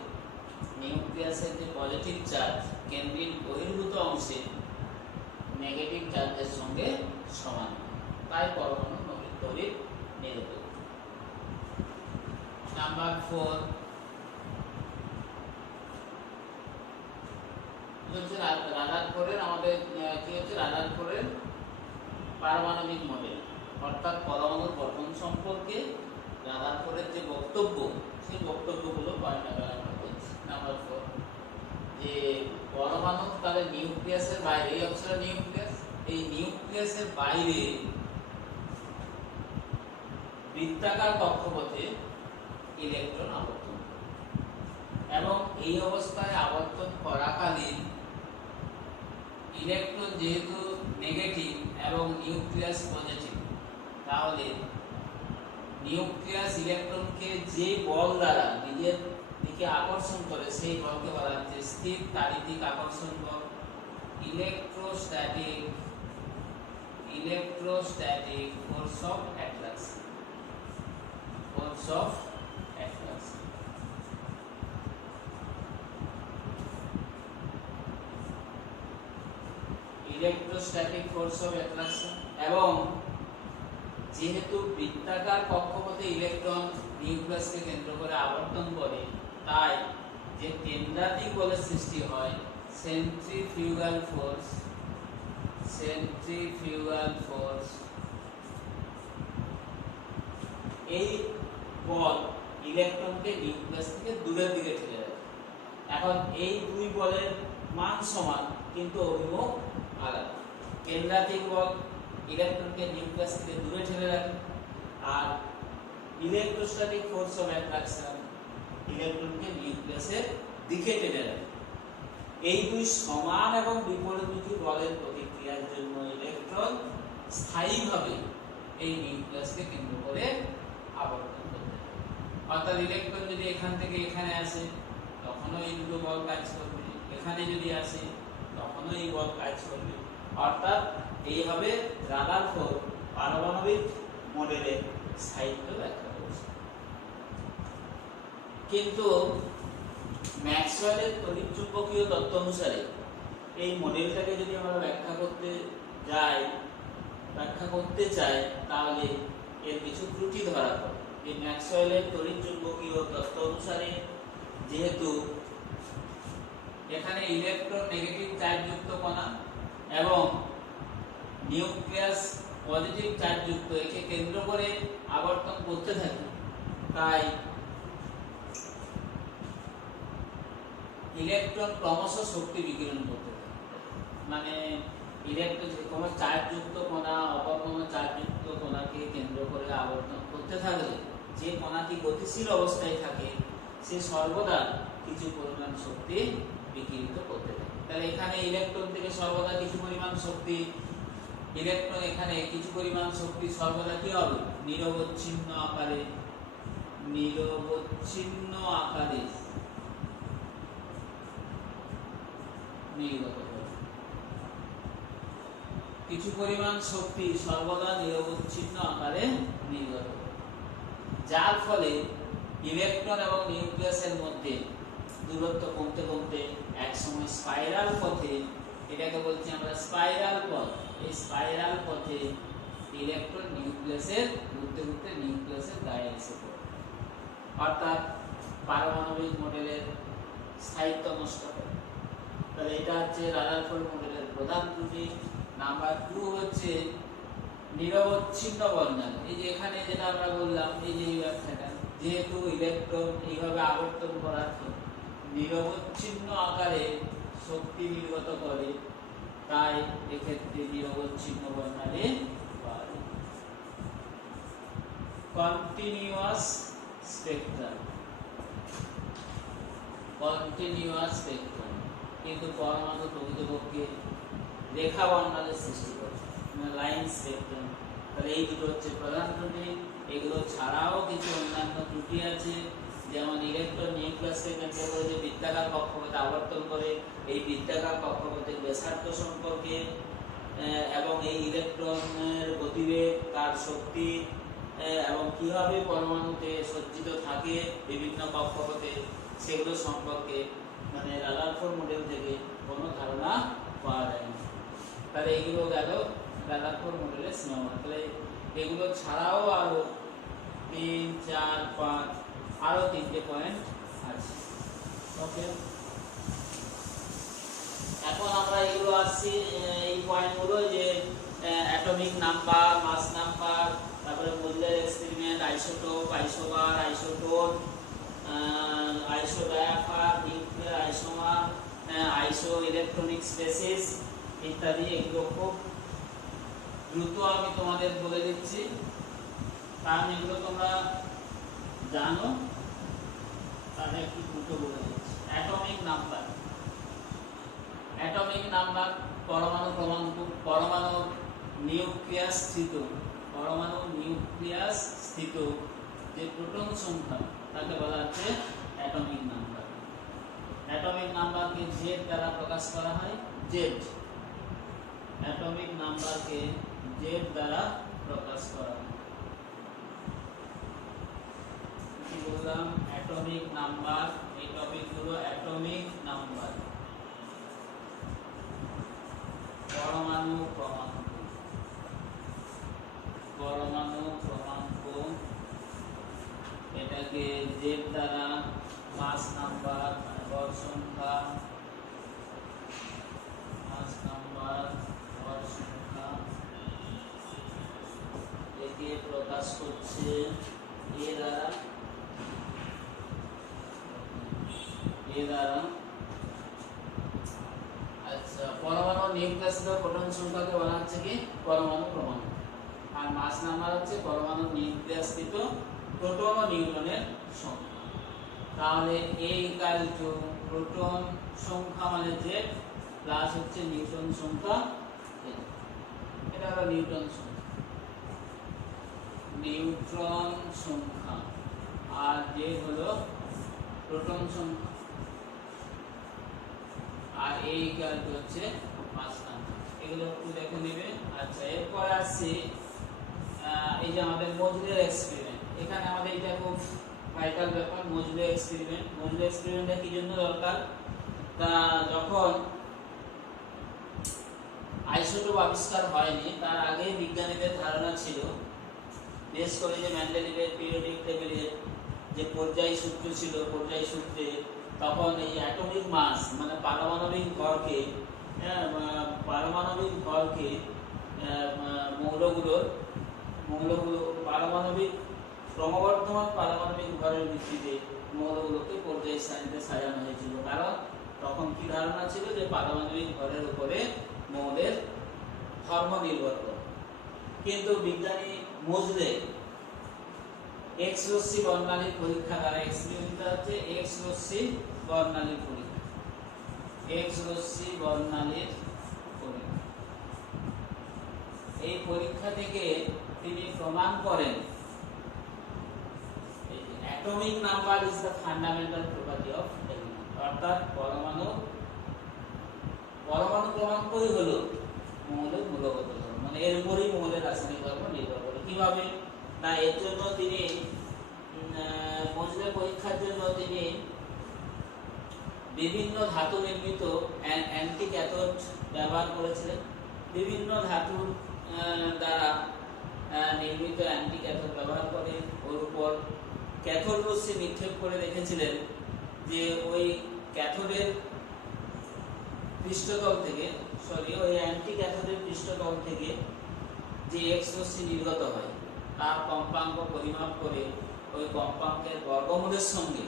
যে পজিটিভ চার্জ কেন্দ্রের বহির্ভূত অংশে নেগেটিভ চার্জের সঙ্গে সমান, তাই পরমাণু তড়িৎ নিরপেক্ষ। নাম্বার 4 হচ্ছে রাদারফোর্ডের আমাদের কি হচ্ছে রাদারফোর্ডের পারমাণবিক মডেল, অর্থাৎ পরমাণুর গঠন সম্পর্কে রাদারফোর্ডের যে বক্তব্য, সেই বক্তব্যগুলো পয়েন্ট আকারে আমরা বলছি। নাম্বার 4 যে পরমাণু তাহলে নিউক্লিয়াসের বাইরে, এই অংশটা নিউক্লিয়াস, এই নিউক্লিয়াসের বাইরে বৃত্তাকার কক্ষপথে ইলেকট্রন আবর্তন, এবং এই অবস্থায় আবর্তন করাকালীন ইলেকট্রন যেহেতু নেগেটিভ এবং নিউক্লিয়াস পজিটিভ, তাহলে নিউক্লিয়াস ইলেকট্রনকে যে বল দ্বারা নিজের দিকে আকর্ষণ করে সেই বলকে বলা হচ্ছে স্থির তাড়িতিক আকর্ষণ বল, electrostatic force of attraction. Electrostatic force of attraction. এবং যেহেতু বৃত্তাকার কক্ষপথে ইলেকট্রন নিউক্লিয়াসকে কেন্দ্র করে আবর্তন করে, তাই যে কেন্দ্রাতিক বলের সৃষ্টি হয় সেন্ট্রিফিউগাল ফোর্স, এই বল ইলেকট্রনকে নিউক্লিয়াস থেকে দূরের দিকে ঠেলে রাখে। এখন এই দুই বলের মান সমান কিন্তু অভিমুখ আলাদা। কেন্দ্রাতিক বল ইলেকট্রনকে নিউক্লিয়াস থেকে দূরে ঠেলে রাখে, আর ইলেকট্রোস্ট্যাটিক ফোর্স অফ অ্যাট্রাকশন ইলেকট্রনকে নিউক্লিয়াসের দিকে টেনে রাখে। এই দুই সমান এবং বিপরীতমুখী বলের প্রতিক্রিয়ার জন্য ইলেকট্রন স্থায়ীভাবে এই নিউক্লিয়াসকে কেন্দ্র করে আবর্তন করতে পারে। অর্থাৎ ইলেকট্রন যদি এখান থেকে এখানে আসে তখনও এই দুটো বল কাজ করবে, এখানে যদি আসে তখনও এই বল কাজ করবে। অর্থাৎ এইভাবে রাদারফোর্ড পারমাণবিক মডেলের স্থায়িত্ব ব্যাখ্যা করেছে। কিন্তু ম্যাক্সওয়েলের তড়িৎচুম্বকীয় তত্ত্ব অনুসারে এই মডেলটাকে যদি আমরা ব্যাখ্যা করতে চাই তাহলে এর কিছু ত্রুটি ধরা পড়ে। এই ম্যাক্সওয়েলের তড়িৎচুম্বকীয় তত্ত্ব অনুসারে যেহেতু এখানে ইলেকট্রন নেগেটিভ চার্জযুক্ত কণা এবং নিউক্লিয়াস পজিটিভ চার্জযুক্ত, একে কেন্দ্র করে আবর্তন করতে থাকে, তাই ইলেকট্রন ক্রমশ শক্তি বিকিরণ করতে থাকে। মানে ইলেকট্রন কোনো চার্জযুক্ত কণা অপর কোনো চার্জযুক্ত কণাকে কেন্দ্র করে আবর্তন করতে থাকলে যে কণাটি গতিশীল অবস্থায় থাকে সে সর্বদা কিছু পরিমাণ শক্তি বিকিরিত করতে থাকে। তাহলে এখানে ইলেকট্রন থেকে সর্বদা কিছু পরিমাণ শক্তি, ইলেকট্রন এখানে কিছু পরিমাণ শক্তি সর্বদা কি হবে? নিরবচ্ছিন্ন আকারে নির্গত হবে। কিছু পরিমাণ শক্তি সর্বদা নিরবচ্ছিন্ন আকারে নির্গত হবে, যার ফলে ইলেকট্রন এবং নিউক্লিয়াসের মধ্যে দূরত্ব কমতে কমতে একসময় স্পাইরাল পথে, এটাকে বলছি আমরা স্পাইরাল পথ, এই স্পাইরাল পথে ইলেকট্রন নিউক্লিয়াসের ঘুরতে ঘুরতে নিউক্লিয়াসের গায়ে এসে পড়ে, অর্থাৎ পারমাণবিক মডেলের স্থায়িত্ব নষ্ট করে। তাহলে এটা হচ্ছে রাদারফোর্ড মডেলের প্রধান ত্রুটি। নাম্বার 2 হচ্ছে নিরবচ্ছিন্ন বর্ণালী। এই যে এখানে যেটা আমরা বললাম, এই যে ব্যাখ্যাটা, যেহেতু ইলেকট্রন এইভাবে আবর্তন করার নিরবচ্ছিন্ন আকারে শক্তি নির্গত করে, তাই এক্ষেত্রে নিরবচ্ছিন্ন বর্ণালী পাওয়া যায়। কন্টিনিউয়াস স্পেকট্রাম, কিন্তু পরমাণু প্রকৃতপক্ষে রেখা বর্ণালীর সৃষ্টি করে, লাইন স্পেকট্রাম। তাহলে এই দুটো হচ্ছে প্রধান ত্রুটি। এগুলো ছাড়াও কিছু অন্যান্য ত্রুটি আছে, যেমন ইলেকট্রন নিউক্লিয়াসকে কেন্দ্র করে যে বৃত্তাকার কক্ষপথে আবর্তন করে, এই বৃত্তাকার কক্ষপথের ব্যাসার্ধ সম্পর্কে এবং এই ইলেকট্রনের গতিবেগ, তার শক্তি এবং কিভাবে পরমাণুতে সজ্জিত থাকে বিভিন্ন কক্ষপথে, সেগুলো সম্পর্কে মানে রাদারফোর্ড মডেল থেকে কোনো ধারণা পাওয়া যায় না। তাহলে এগুলো গেল রাদারফোর্ড মডেলের সীমাবদ্ধতা। তাহলে এগুলো ছাড়াও আরো 3, 4, 5 আরো 3টে পয়েন্ট আছে। ওকে, এখন আমরা এগুলো আসছি এই পয়েন্টগুলো, যে অ্যাটমিক নাম্বার, মাস নাম্বার, তারপরে মোজেলার experiment, isotope, isobar, isotone, isodiaphere, nuclear, isomer, isoelectronic species ইত্যাদি। এগুলো খুব দ্রুত আমি তোমাদের বলে দিচ্ছি, কারণ এগুলো তোমরা জানো, তাহলে একটু দ্রুত বলে দিচ্ছি। অ্যাটমিক নাম্বার পরমাণু নিউক্লিয়াস স্থিত যে প্রোটন সংখ্যা তাকে বলা হচ্ছে অ্যাটমিক নাম্বার। অ্যাটমিক নাম্বারকে জেড দ্বারা প্রকাশ করা হয়। অ্যাটমিক নাম্বারকে জেড দ্বারা প্রকাশ করা হয়। কি বললাম? Atomic number. এই টপিকগুলো অ্যাটমিক নাম্বার। পরমাণু ক্রমাঙ্ক, এটাকে জেড দ্বারা, মাস নাম্বার ভর সংখ্যা, একে প্রকাশ করছে এ দ্বারা। আচ্ছা, পরমাণু নিউক্লিয়াসে প্রোটন সংখ্যাকে বলা হচ্ছে কি পরমাণু ক্রমাঙ্ক, আর মাস নাম্বার হচ্ছে পরমাণু নিউক্লিয়াসকৃত প্রোটন ও নিউট্রনের সংখ্যা। তাহলে A = প্রোটন সংখ্যা মানে জেড প্লাস হচ্ছে নিউট্রন সংখ্যা, এটা হলো নিউট্রন সংখ্যা, আর যে হলো প্রোটন সংখ্যা, আর A = হচ্ছে মাস নাম্বার। এগুলো একটু দেখে নেবে। আচ্ছা, এরপর আসছে এই যে আমাদের মোজেলার এক্সপেরিমেন্ট। এখানে আমাদের এটা খুব ভাইটাল ব্যাপার মোজলে এক্সপেরিমেন্ট। মোজলে এক্সপেরিমেন্টটা কি জন্য দরকার? তা যখন আইসোটোপ আবিষ্কার হয়নি তার আগে বিজ্ঞানীদের ধারণা ছিল, বিশেষ করে যে মেন্ডেলিভের পিরিয়ডিক টেবিলের যে পর্যায় সূত্র ছিল, পর্যায় সূত্রে তখন এই অ্যাটমিক মাস মানে পারমাণবিক ভরকে মৌলগুলো পারমাণবিক ক্রমবর্ধমান পারমাণবিক ভরের ভিত্তিতে মৌলগুলোকে পর্যায় সারণীতে সাজানো হয়েছিল। কারণ তখন কি ধারণা ছিল যে পারমাণবিক ভরের উপরে মৌলের ধর্ম নির্ভর করে। কিন্তু বিজ্ঞানী মোজলে এক্স রশ্মি বর্ণালীর পরীক্ষা দ্বারা, এক্সপেরিমেন্টটা হচ্ছে এক্স রশ্মি বর্ণালীর পরীক্ষা, এক্স রশ্মি বর্ণালীর পরীক্ষা। এই পরীক্ষা থেকে তিনি প্রমাণ করেন atomic number is the fundamental property of element, অর্থাৎ পরমাণু ক্রমাঙ্কই হলো মৌলের মূলগত ধর্ম, মানে এর উপরই মৌলের রাসায়নিক ধর্ম নির্ভর করে। কিভাবে না, এর জন্য তিনি মোজলে পরীক্ষার জন্য তিনি বিভিন্ন ধাতু নির্মিত অ্যান্টি ক্যাথোড ব্যবহার করেছিলেন। বিভিন্ন ধাতুর দ্বারা নির্মিত অ্যান্টি ক্যাথোড ব্যবহার করে ওর উপর ক্যাথোড রশ্মি নিক্ষেপ করে দেখেছিলেন যে ওই ক্যাথোডের পৃষ্ঠতল থেকে ওই অ্যান্টি ক্যাথোডের পৃষ্ঠতল থেকে যে এক্স রশ্মি নির্গত হয় তার কম্পাঙ্ক পরিমাপ করে ওই কম্পাঙ্কের বর্গমূলের সঙ্গে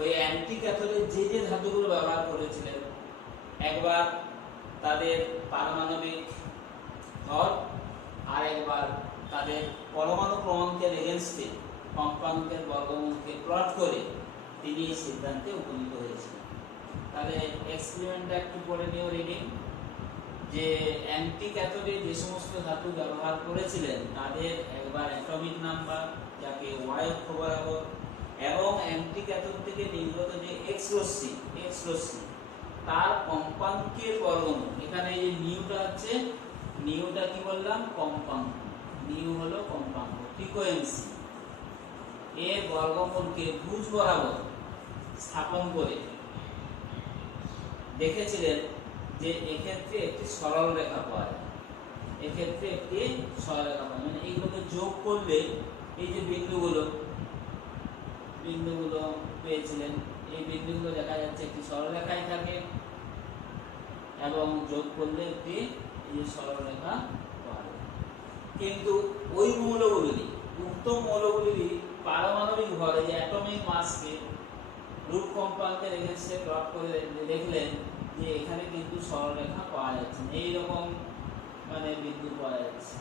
ওই অ্যান্টি ক্যাথোডের যে যে ধাতুগুলো ব্যবহার করেছিলেন একবার তাদের পারমাণবিক ভর আর একবার তাদের পরমাণু ক্রমাঙ্কের এগেনস্টে কম্পাঙ্কের বর্গমূলকে প্লট করে তিনি এই সিদ্ধান্তে উপনীত হয়েছিলেন। তাহলে এক্সপেরিমেন্টটা একটু পড়ে নিও রিডিং, যে অ্যান্টি ক্যাথোডে যে সমস্ত ধাতু ব্যবহার করেছিলেন তাদের একবার অ্যাটমিক নাম্বার যাকে ওয়াই অক্ষ বরাবর এবং অ্যান্টি ক্যাথোড থেকে নির্গত যে এক্স রশ্মি তার কম্পাঙ্কের বর্গমূল, এখানে এই যে নিউটা হচ্ছে, নিউটা কি বললাম কম্পাঙ্ক, নিউ হলো কম্পাঙ্ক, ফ্রিকোয়েন্সি, এর বর্গমূলকে ভুজ বরাবর স্থাপন করে দেখেছিলেন যে এক্ষেত্রে একটি সরল রেখা পাওয়া যায়, এক্ষেত্রে একটি সরল রেখা পাওয়া যায়, মানে এইগুলোকে যোগ করলে এই যে বিন্দুগুলো পেয়েছিলেন, এই বিন্দুগুলো দেখা যাচ্ছে একটি সরল রেখায় থাকে এবং যোগ করলে একটি এই যে সরল রেখা পাওয়া যায়। কিন্তু ওই উক্ত মৌলগুলি পারমাণবিক ভরে যে অ্যাটমিক মাসকে রূপ কম্পাঙ্কের এগেনস্টে প্লট করে দেখলেন যে এখানে কিন্তু সরলরেখা পাওয়া যাচ্ছে না, এইরকম মানে বিন্দু পাওয়া যাচ্ছে,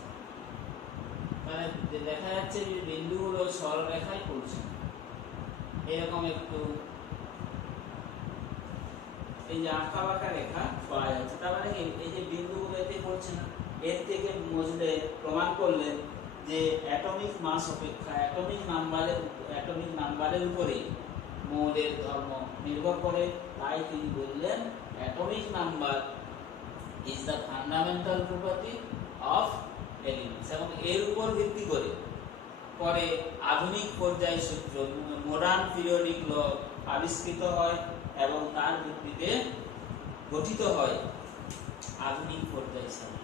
মানে দেখা যাচ্ছে যে বিন্দুগুলো সরলরেখায় পড়ছে, এরকম একটু এই যে আঁকা বাঁকা রেখা পাওয়া যাচ্ছে। তার মানে এই যে বিন্দুগুলো এতে পড়ছে না, এর থেকে মোজলে প্রমাণ করলেন যে অ্যাটমিক মাস অপেক্ষা অ্যাটমিক নাম্বারের উপরে মৌলের ধর্ম নির্ভর করে। তাই তিনি বললেন atomic number is the fundamental property of elements, এবং এর উপর ভিত্তি করে পরে আধুনিক পর্যায় সূত্র মডার্ন পিরিয়ডিক ল আবিষ্কৃত হয় এবং তার ভিত্তিতে গঠিত হয় আধুনিক পর্যায় সারণী।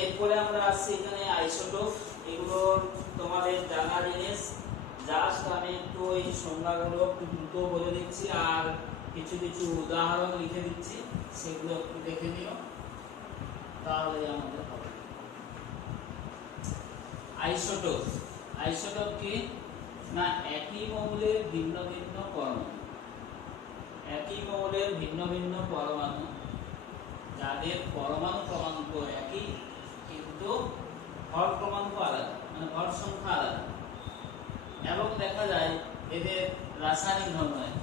এরপরে আমরা আসছি এখানে আইসোটোপ, এগুলো তোমাদের জানা জিনিস, জাস্ট আমি একটু এই সংজ্ঞাগুলো একটু দ্রুত বলে দিচ্ছি আর কিছু কিছু উদাহরণ লিখে দিচ্ছি, সেগুলো একটু দেখে নিও তাহলে আমাদের হবে। আইসোটোপ কি না, একই মৌলের ভিন্ন ভিন্ন পরমাণু যাদের পরমাণু ক্রমাঙ্ক একই কিন্তু ভর ক্রমাঙ্ক আলাদা, মানে ভর সংখ্যা আলাদা, এবং দেখা যায় এদের রাসায়নিক ধর্ম একই।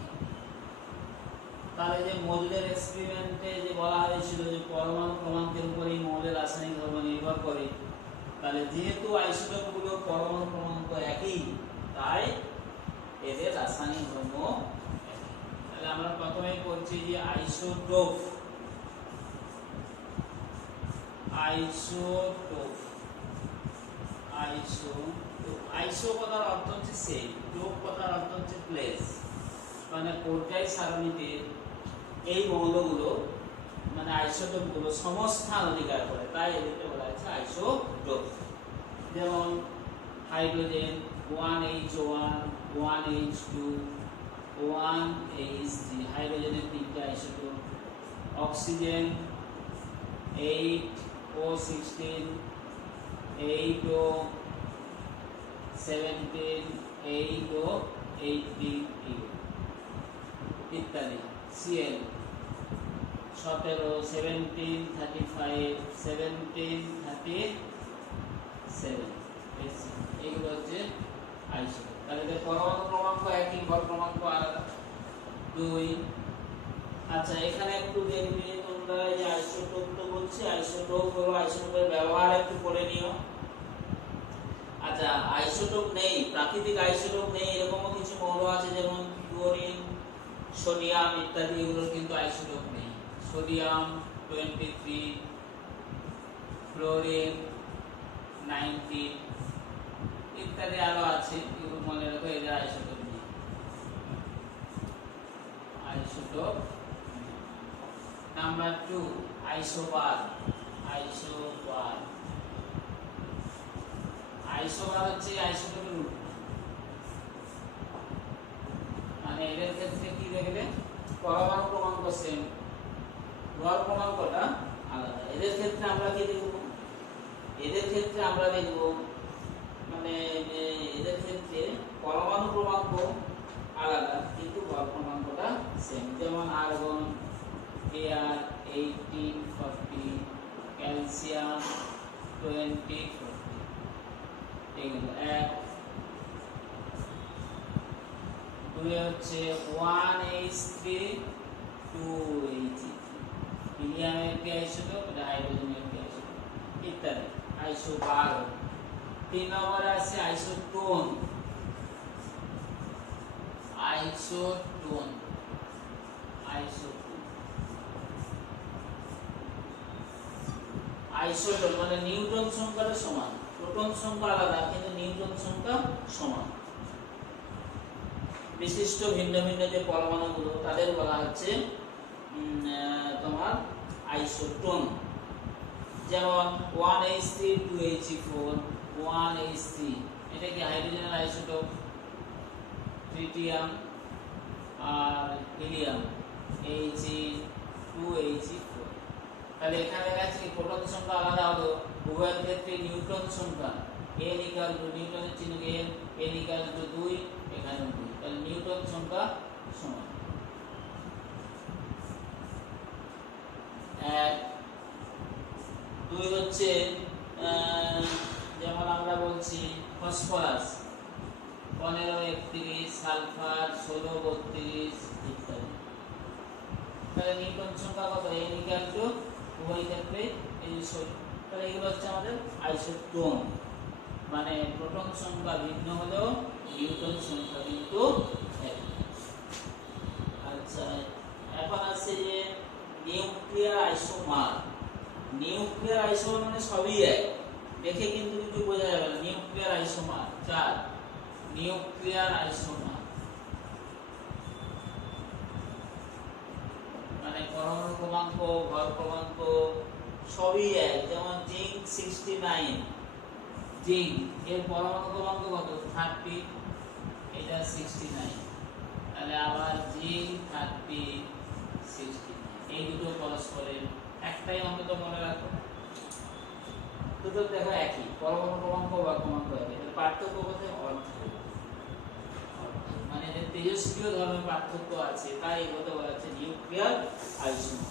তাহলে যে মোজলের এক্সপেরিমেন্টে যে বলা হয়েছিল যে পরমাণু ক্রমাঙ্কের উপরেই মৌলের রাসায়নিক ধর্ম নির্ভর করে, তাহলে যেহেতু আইসোটোপগুলোর পরমাণু ক্রমাঙ্ক একই তাই এদের রাসায়নিক ধর্ম একই। তাহলে আমরা প্রথমেই পড়ছি যে আইসোটোপ আইসো কথার অর্থ হচ্ছে সেম, টোপ কথার অর্থ হচ্ছে প্লেস, মানে পর্যায় সারণীতে এই মৌলগুলো মানে আইসোটোপগুলো সমস্থান অধিকার করে, তাই এদেরকে বলা হচ্ছে আইসোটোপ। যেমন হাইড্রোজেন 1H1 1H2 1H3, হাইড্রোজেনের 3টা isotope. Oxygen 8O16 8O17 8O18 ইত্যাদি। Cl 17 17 35 17 37, এইগুলো হচ্ছে আইসোটোপ। তাহলে এদের পরমাণু ক্রমাঙ্ক একই, ভর ক্রমাঙ্ক আলাদা 2। আচ্ছা, এখানে একটু দেখবে তোমরা, এই আইসোটোপ তো বলছি, আইসোটোপ হলো আইসোটোপের ব্যবহার একটু করে নিও। আচ্ছা, আইসোটোপ নেই, প্রাকৃতিক আইসোটোপ নেই এরকমও কিছু মৌল আছে, যেমন ক্লোরিন, সোডিয়াম ইত্যাদি, এগুলোর কিন্তু আইসোটোপ নেই। সোডিয়াম 23, ফ্লোরিন 19 ইত্যাদি আরো আছে, এগুলো মনে রাখো, এদের আইসোটোপ নেই। Isotope number 2 isobar. Isobar isobar হচ্ছে আইসোটোপের উল্টো, মানে এদের ক্ষেত্রে কি দেখবে, পরমাণু ক্রমাঙ্ক সেম, ভর ক্রমাঙ্কটা আলাদা। এদের ক্ষেত্রে আমরা কি দেখব, এদের ক্ষেত্রে আমরা দেখব মানে এদের ক্ষেত্রে পরমাণু ক্রমাঙ্ক আলাদা কিন্তু ভর ক্রমাঙ্কটা সেম। যেমন আর্গন Ar 18 40, ক্যালসিয়াম 20 40, এগুলো এক। দুই হচ্ছে 1H3 2H3, হিলিয়ামের একটি আইসোটোপ, এটা হাইড্রোজেনের একটি আইসোটোপ ইত্যাদি। আইসোবার। 3 নম্বরে আছে আইসোটোন। আইসোটোন আইসোটোন মানে নিউটন সংখ্যাটা সমান, প্রোটন সংখ্যা আলাদা কিন্তু নিউটন সংখ্যা সমান। বিশিষ্ট ভিন্ন ভিন্ন যে পরমাণুগুলো তাদের বলা হচ্ছে তোমার আইসোটোন। যেমন 1H3 2He4 1H3, এটা কি হাইড্রোজেনের আইসোটোপ। ট্রিটিয়াম আর হিলিয়াম He2He4। তাহলে এখানে দেখা যাচ্ছে প্রোটন সংখ্যা আলাদা হলো, উভয়ের ক্ষেত্রে নিউটন সংখ্যা n ইকুয়াল টু, নিউটনের চিহ্ন n ইকুয়াল টু 2, এখানে 2, তাহলে নিউটন সংখ্যা সমান 1। 2 হচ্ছে যেমন আমরা বলছি ফসফরাস 15 31, সালফার 16 32 ইত্যাদি। তাহলে নিউটন সংখ্যা কত, n ইকুয়াল টু, উভয় ক্ষেত্রে এই যে, তাহলে এগুলো হচ্ছে আমাদের আইসোটোন, মানে প্রোটন সংখ্যা ভিন্ন হলেও নিউটন সংখ্যা কিন্তু এক। আচ্ছা, এখন আছে যে নিউক্লিয়ার আইসোমার। নিউক্লিয়ার আইসোমার মানে সবই এক, দেখে কিন্তু কিছু বোঝা যাবে না। Nuclear isomer 4। নিউক্লিয়ার আইসোমার মানে পরমাণু ক্রমাঙ্ক, ভর ক্রমাঙ্ক সবই এক। যেমন জিঙ্ক 69, জিঙ্ক এর পরমাণু ক্রমাঙ্ক কত 30, এটা 69, তাহলে আবার জিঙ্ক 30 69, এই দুটো পরস্পরের, একটাই অন্তত মনে রাখো, দুটো দেখো একই, পরমাণু ক্রমাঙ্ক বা ক্রমাঙ্ক একই। এর পার্থক্য কোথায়, অর্থায়ন, মানে এদের তেজস্ক্রিয় ধর্মের পার্থক্য আছে, তাই এগুলোতে বলা হচ্ছে নিউক্লিয়ার আইসোমার।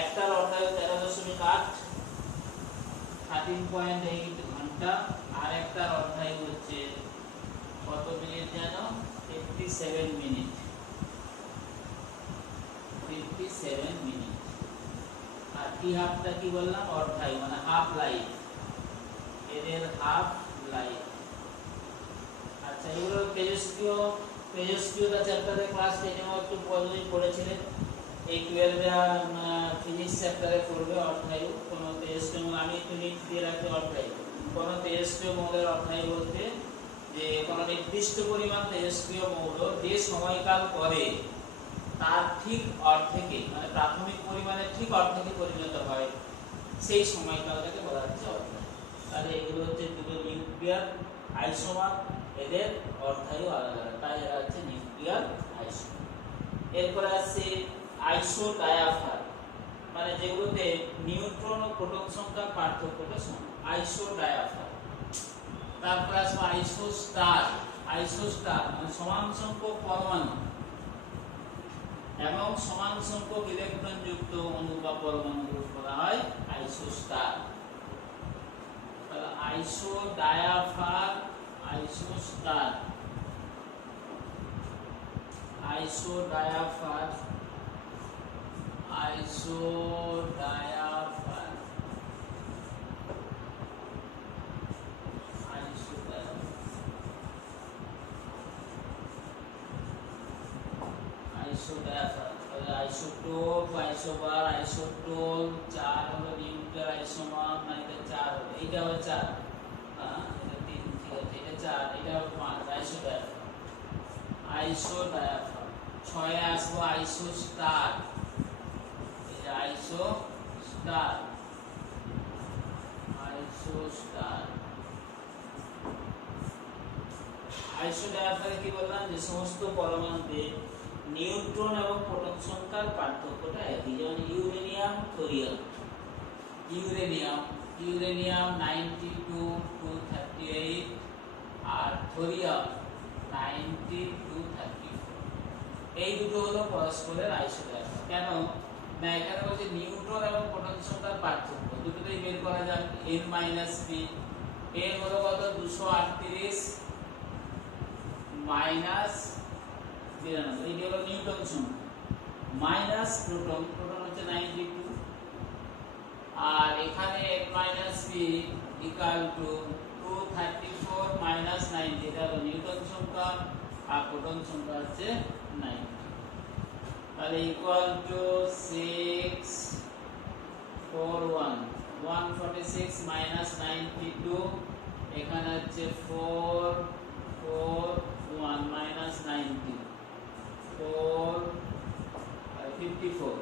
একটার অর্থায়ন 13.8 13.8 ঘন্টা, আর একটার অর্থায়ন হচ্ছে কত মিনিট জানো, 57 মিনিট, 57 মিনিট। আর টি হাফটা কি বললাম, অর্থায়ন মানে হাফ লাইফ, এদের হাফ লাইফ। আচ্ছা, এগুলো তেজস্ক্রিয়তা চ্যাপ্টারে ক্লাস 10 এ একটু পড়েছিলেন, এই 12 এ ফিজিক্স চ্যাপ্টারে পড়বে অর্থায়ন। কোন তেজস্ক্রিয় মৌল, আমি একটু লিখ দিয়ে রাখি অর্থায়ন, কোন তেজস্ক্রিয় মৌলের অর্থায়ন বলতে যে কোনো নির্দিষ্ট পরিমাণ তেজস্ক্রিয় মৌল যে সময়কাল পরে তার ঠিক অর্ধেকে মানে প্রাথমিক পরিমাণের ঠিক অর্ধেকে পরিণত হয় সেই সময়কালটাকে বলা হচ্ছে অর্ধায়ু। তাহলে এগুলো হচ্ছে দুটো নিউক্লিয়ার আইসোমার, এদের অর্ধায়ু আলাদা, তাই এরা হচ্ছে নিউক্লিয়ার আইসোমার। এরপরে আছে আইসোডায়াফার, মানে যেগুলোতে নিউট্রন ও প্রোটন সংখ্যার পার্থক্যটা সমান, আইসোডায়াফার। তারপর আসবে আইসোস্টার, আইসোস্টার মানে সমান সংখ্যক পরমাণু এবং সমান সংখ্যক ইলেকট্রন যুক্ত অণু বা পরমাণুকে বলা হয় আইসোস্টার। তাহলে আইসোডায়াফার, আইসোস্টার, আইসোডায়াফার, আইসোডায়াফার, আইসোডায়াফার। তাহলে আইসোটোপ, আইসোবার, আইসোটোন, চার হলো নিউক্লিয়ার আইসোমার, না এটা চার হলো, এইটা হলো চার, হ্যাঁ এটা তিন, ঠিক আছে এটা চার, এটা হলো পাঁচ, আইসোডায়াফার। আইসোডায়াফার। ছয়ে আসবো আইসোস্টার, এই যে আইসোস্টার, আইসোস্টার। আইসোডায়াফারে কি বললাম, যে সমস্ত পরমাণুতে নিউট্রন এবং প্রোটন সংখ্যার পার্থক্যটা একই, যেমন uranium, thorium. Uranium, uranium 92 to 38 আর থোরিয়াম 90 to 34। এই দুটো হলো পরস্পরের আইসোডায়াফার। কেন না, এখানে বলছে নিউট্রন এবং প্রোটন সংখ্যার পার্থক্য দুটোতেই বের করা যাক। n - p, n হলো কত 238 মাইনাস 92, এই হলো নিউটন সংখ্যা, মাইনাস প্রোটন, প্রোটন হচ্ছে 92, আর এখানে n - p equal to 234 minus 90, এটা হলো নিউটন সংখ্যা আর প্রোটন সংখ্যা হচ্ছে 90। তাহলে ইকুয়াল টু 641, 146 মাইনাস 92, এখানে হচ্ছে 441 মাইনাস 90, 54, 54।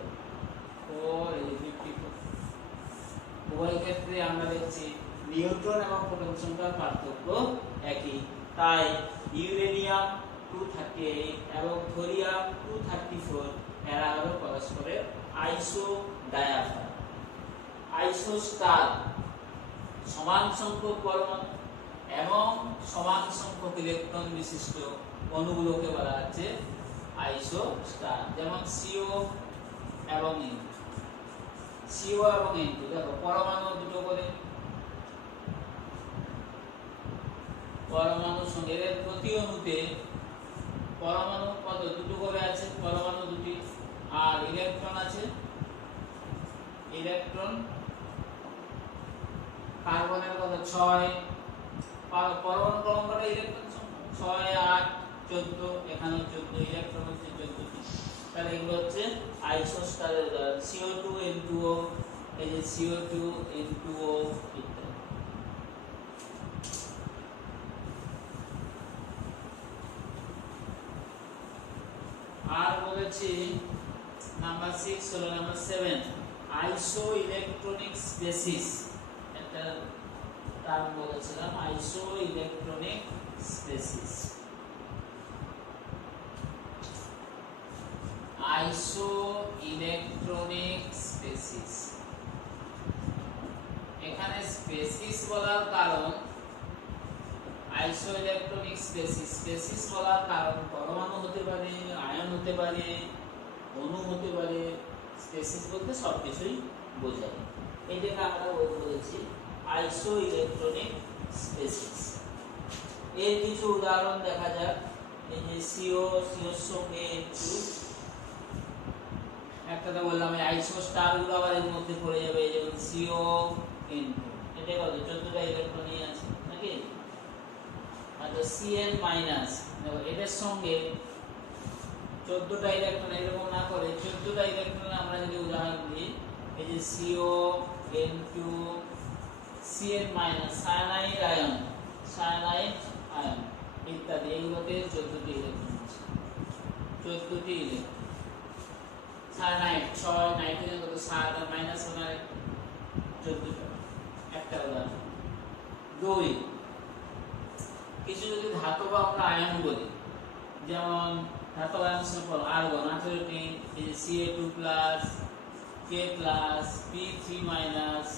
উভয় ক্ষেত্রে আমরা দেখছি নিউট্রন এবং প্রোটন সংখ্যার পার্থক্য একই, তাই ইউরেনিয়াম 238 এবং থোরিয়াম 234 এরা হলো পরস্পরের আইসোডায়াফার। আইসোস্টার সমান সংখ্যক পরমাণু এবং সমান সংখ্যক ইলেকট্রন বিশিষ্ট অণুগুলোকে বলা হচ্ছে আইসোস্টার, যেমন CO এবং N। CO এবং N2 দেখো পরমাণু দুটো করে, পরমাণু সঙ্গে এর প্রতি অণুতে পরমাণু কত দুটো করে আছে, পরমাণু দুটি, আর ইলেকট্রন আছে, ইলেকট্রন কার্বনের কত 6, পরমাণু ক্রমাঙ্কটা ইলেকট্রন সংখ্যা 6, 8, 14, এখানে 14, ইলেকট্রন হচ্ছে 14টি। তাহলে এগুলো হচ্ছে আইসোস্টারের উদাহরণ, CO2 N2O, এই যে CO2 N2O ইত্যাদি। আর বলেছি নাম্বার 6 হলো নাম্বার 7 আইসোইলেকট্রনিক স্পেসিস, একটা টার্ম বলেছিলাম আইসোইলেকট্রনিক স্পেসিস। আইসোইলেকট্রনিক স্পেসিস, এখানে স্পেসিস বলার কারণ আইসোইলেকট্রনিক স্পেসিস, স্পেসিস বলার কারণ পরমাণু হতে পারে, আয়ন হতে পারে, অণু হতে পারে, স্পেসিস বলতে সবকিছুই বোঝায়। এটাকে আমরা বলেছি আইসোইলেকট্রনিক স্পেসিস। এর কিছু উদাহরণ দেখা যাক, এই যে CO, CO এর সঙ্গে N2, একটাতে বললাম এই আইসোস্টার গুলো আবার এর মধ্যে পড়ে যাবে, যেমন CO N2, এটা কত 14টা ইলেকট্রনই আছে নাকি। আচ্ছা Cn মাইনাস, দেখো এদের সঙ্গে 14টা ইলেকট্রন এরকম না করে 14টা ইলেকট্রন আমরা যদি উদাহরণ দিই, এই যে CO N2, Cn minus cyanide ion, cyanide ion, ইত্যাদি, এইগুলোতে 14টি ইলেকট্রন আছে, 14টি ইলেকট্রন। 6 নাইট্রোজেন কত 7 আর মাইনাস 1 14টা, একটা উদাহরণ। 2 কিছু যদি ধাতব আমরা আয়ন বলি, যেমন ধাতব আয়ন সম্পর্ক আর্গন 18টি, এই যে Ca2+, K+, P3-,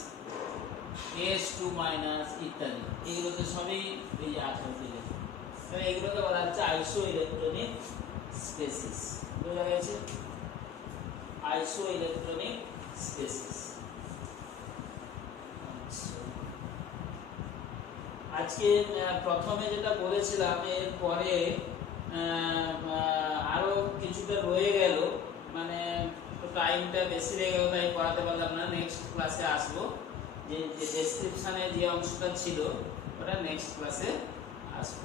S2- ইত্যাদি, এগুলোতে সবই এই যে 18টি ইলেকট্রন। তাহলে এগুলোকে বলা হচ্ছে আইসো ইলেকট্রনিক স্পেসিস। বোঝা গেছে? আইসো ইলেকট্রনিক স্পেসিস। আজকে প্রথমে যেটা বলেছিলাম এর পরে আরো কিছুটা রয়ে গেল, মানে টাইমটা বেশি লেগে গেল, তাই পড়াতে পারলাম না। নেক্সট ক্লাসে আসবো, যে ডেসক্রিপশনে যে অংশটা ছিল ওটা নেক্সট ক্লাসে আসবো।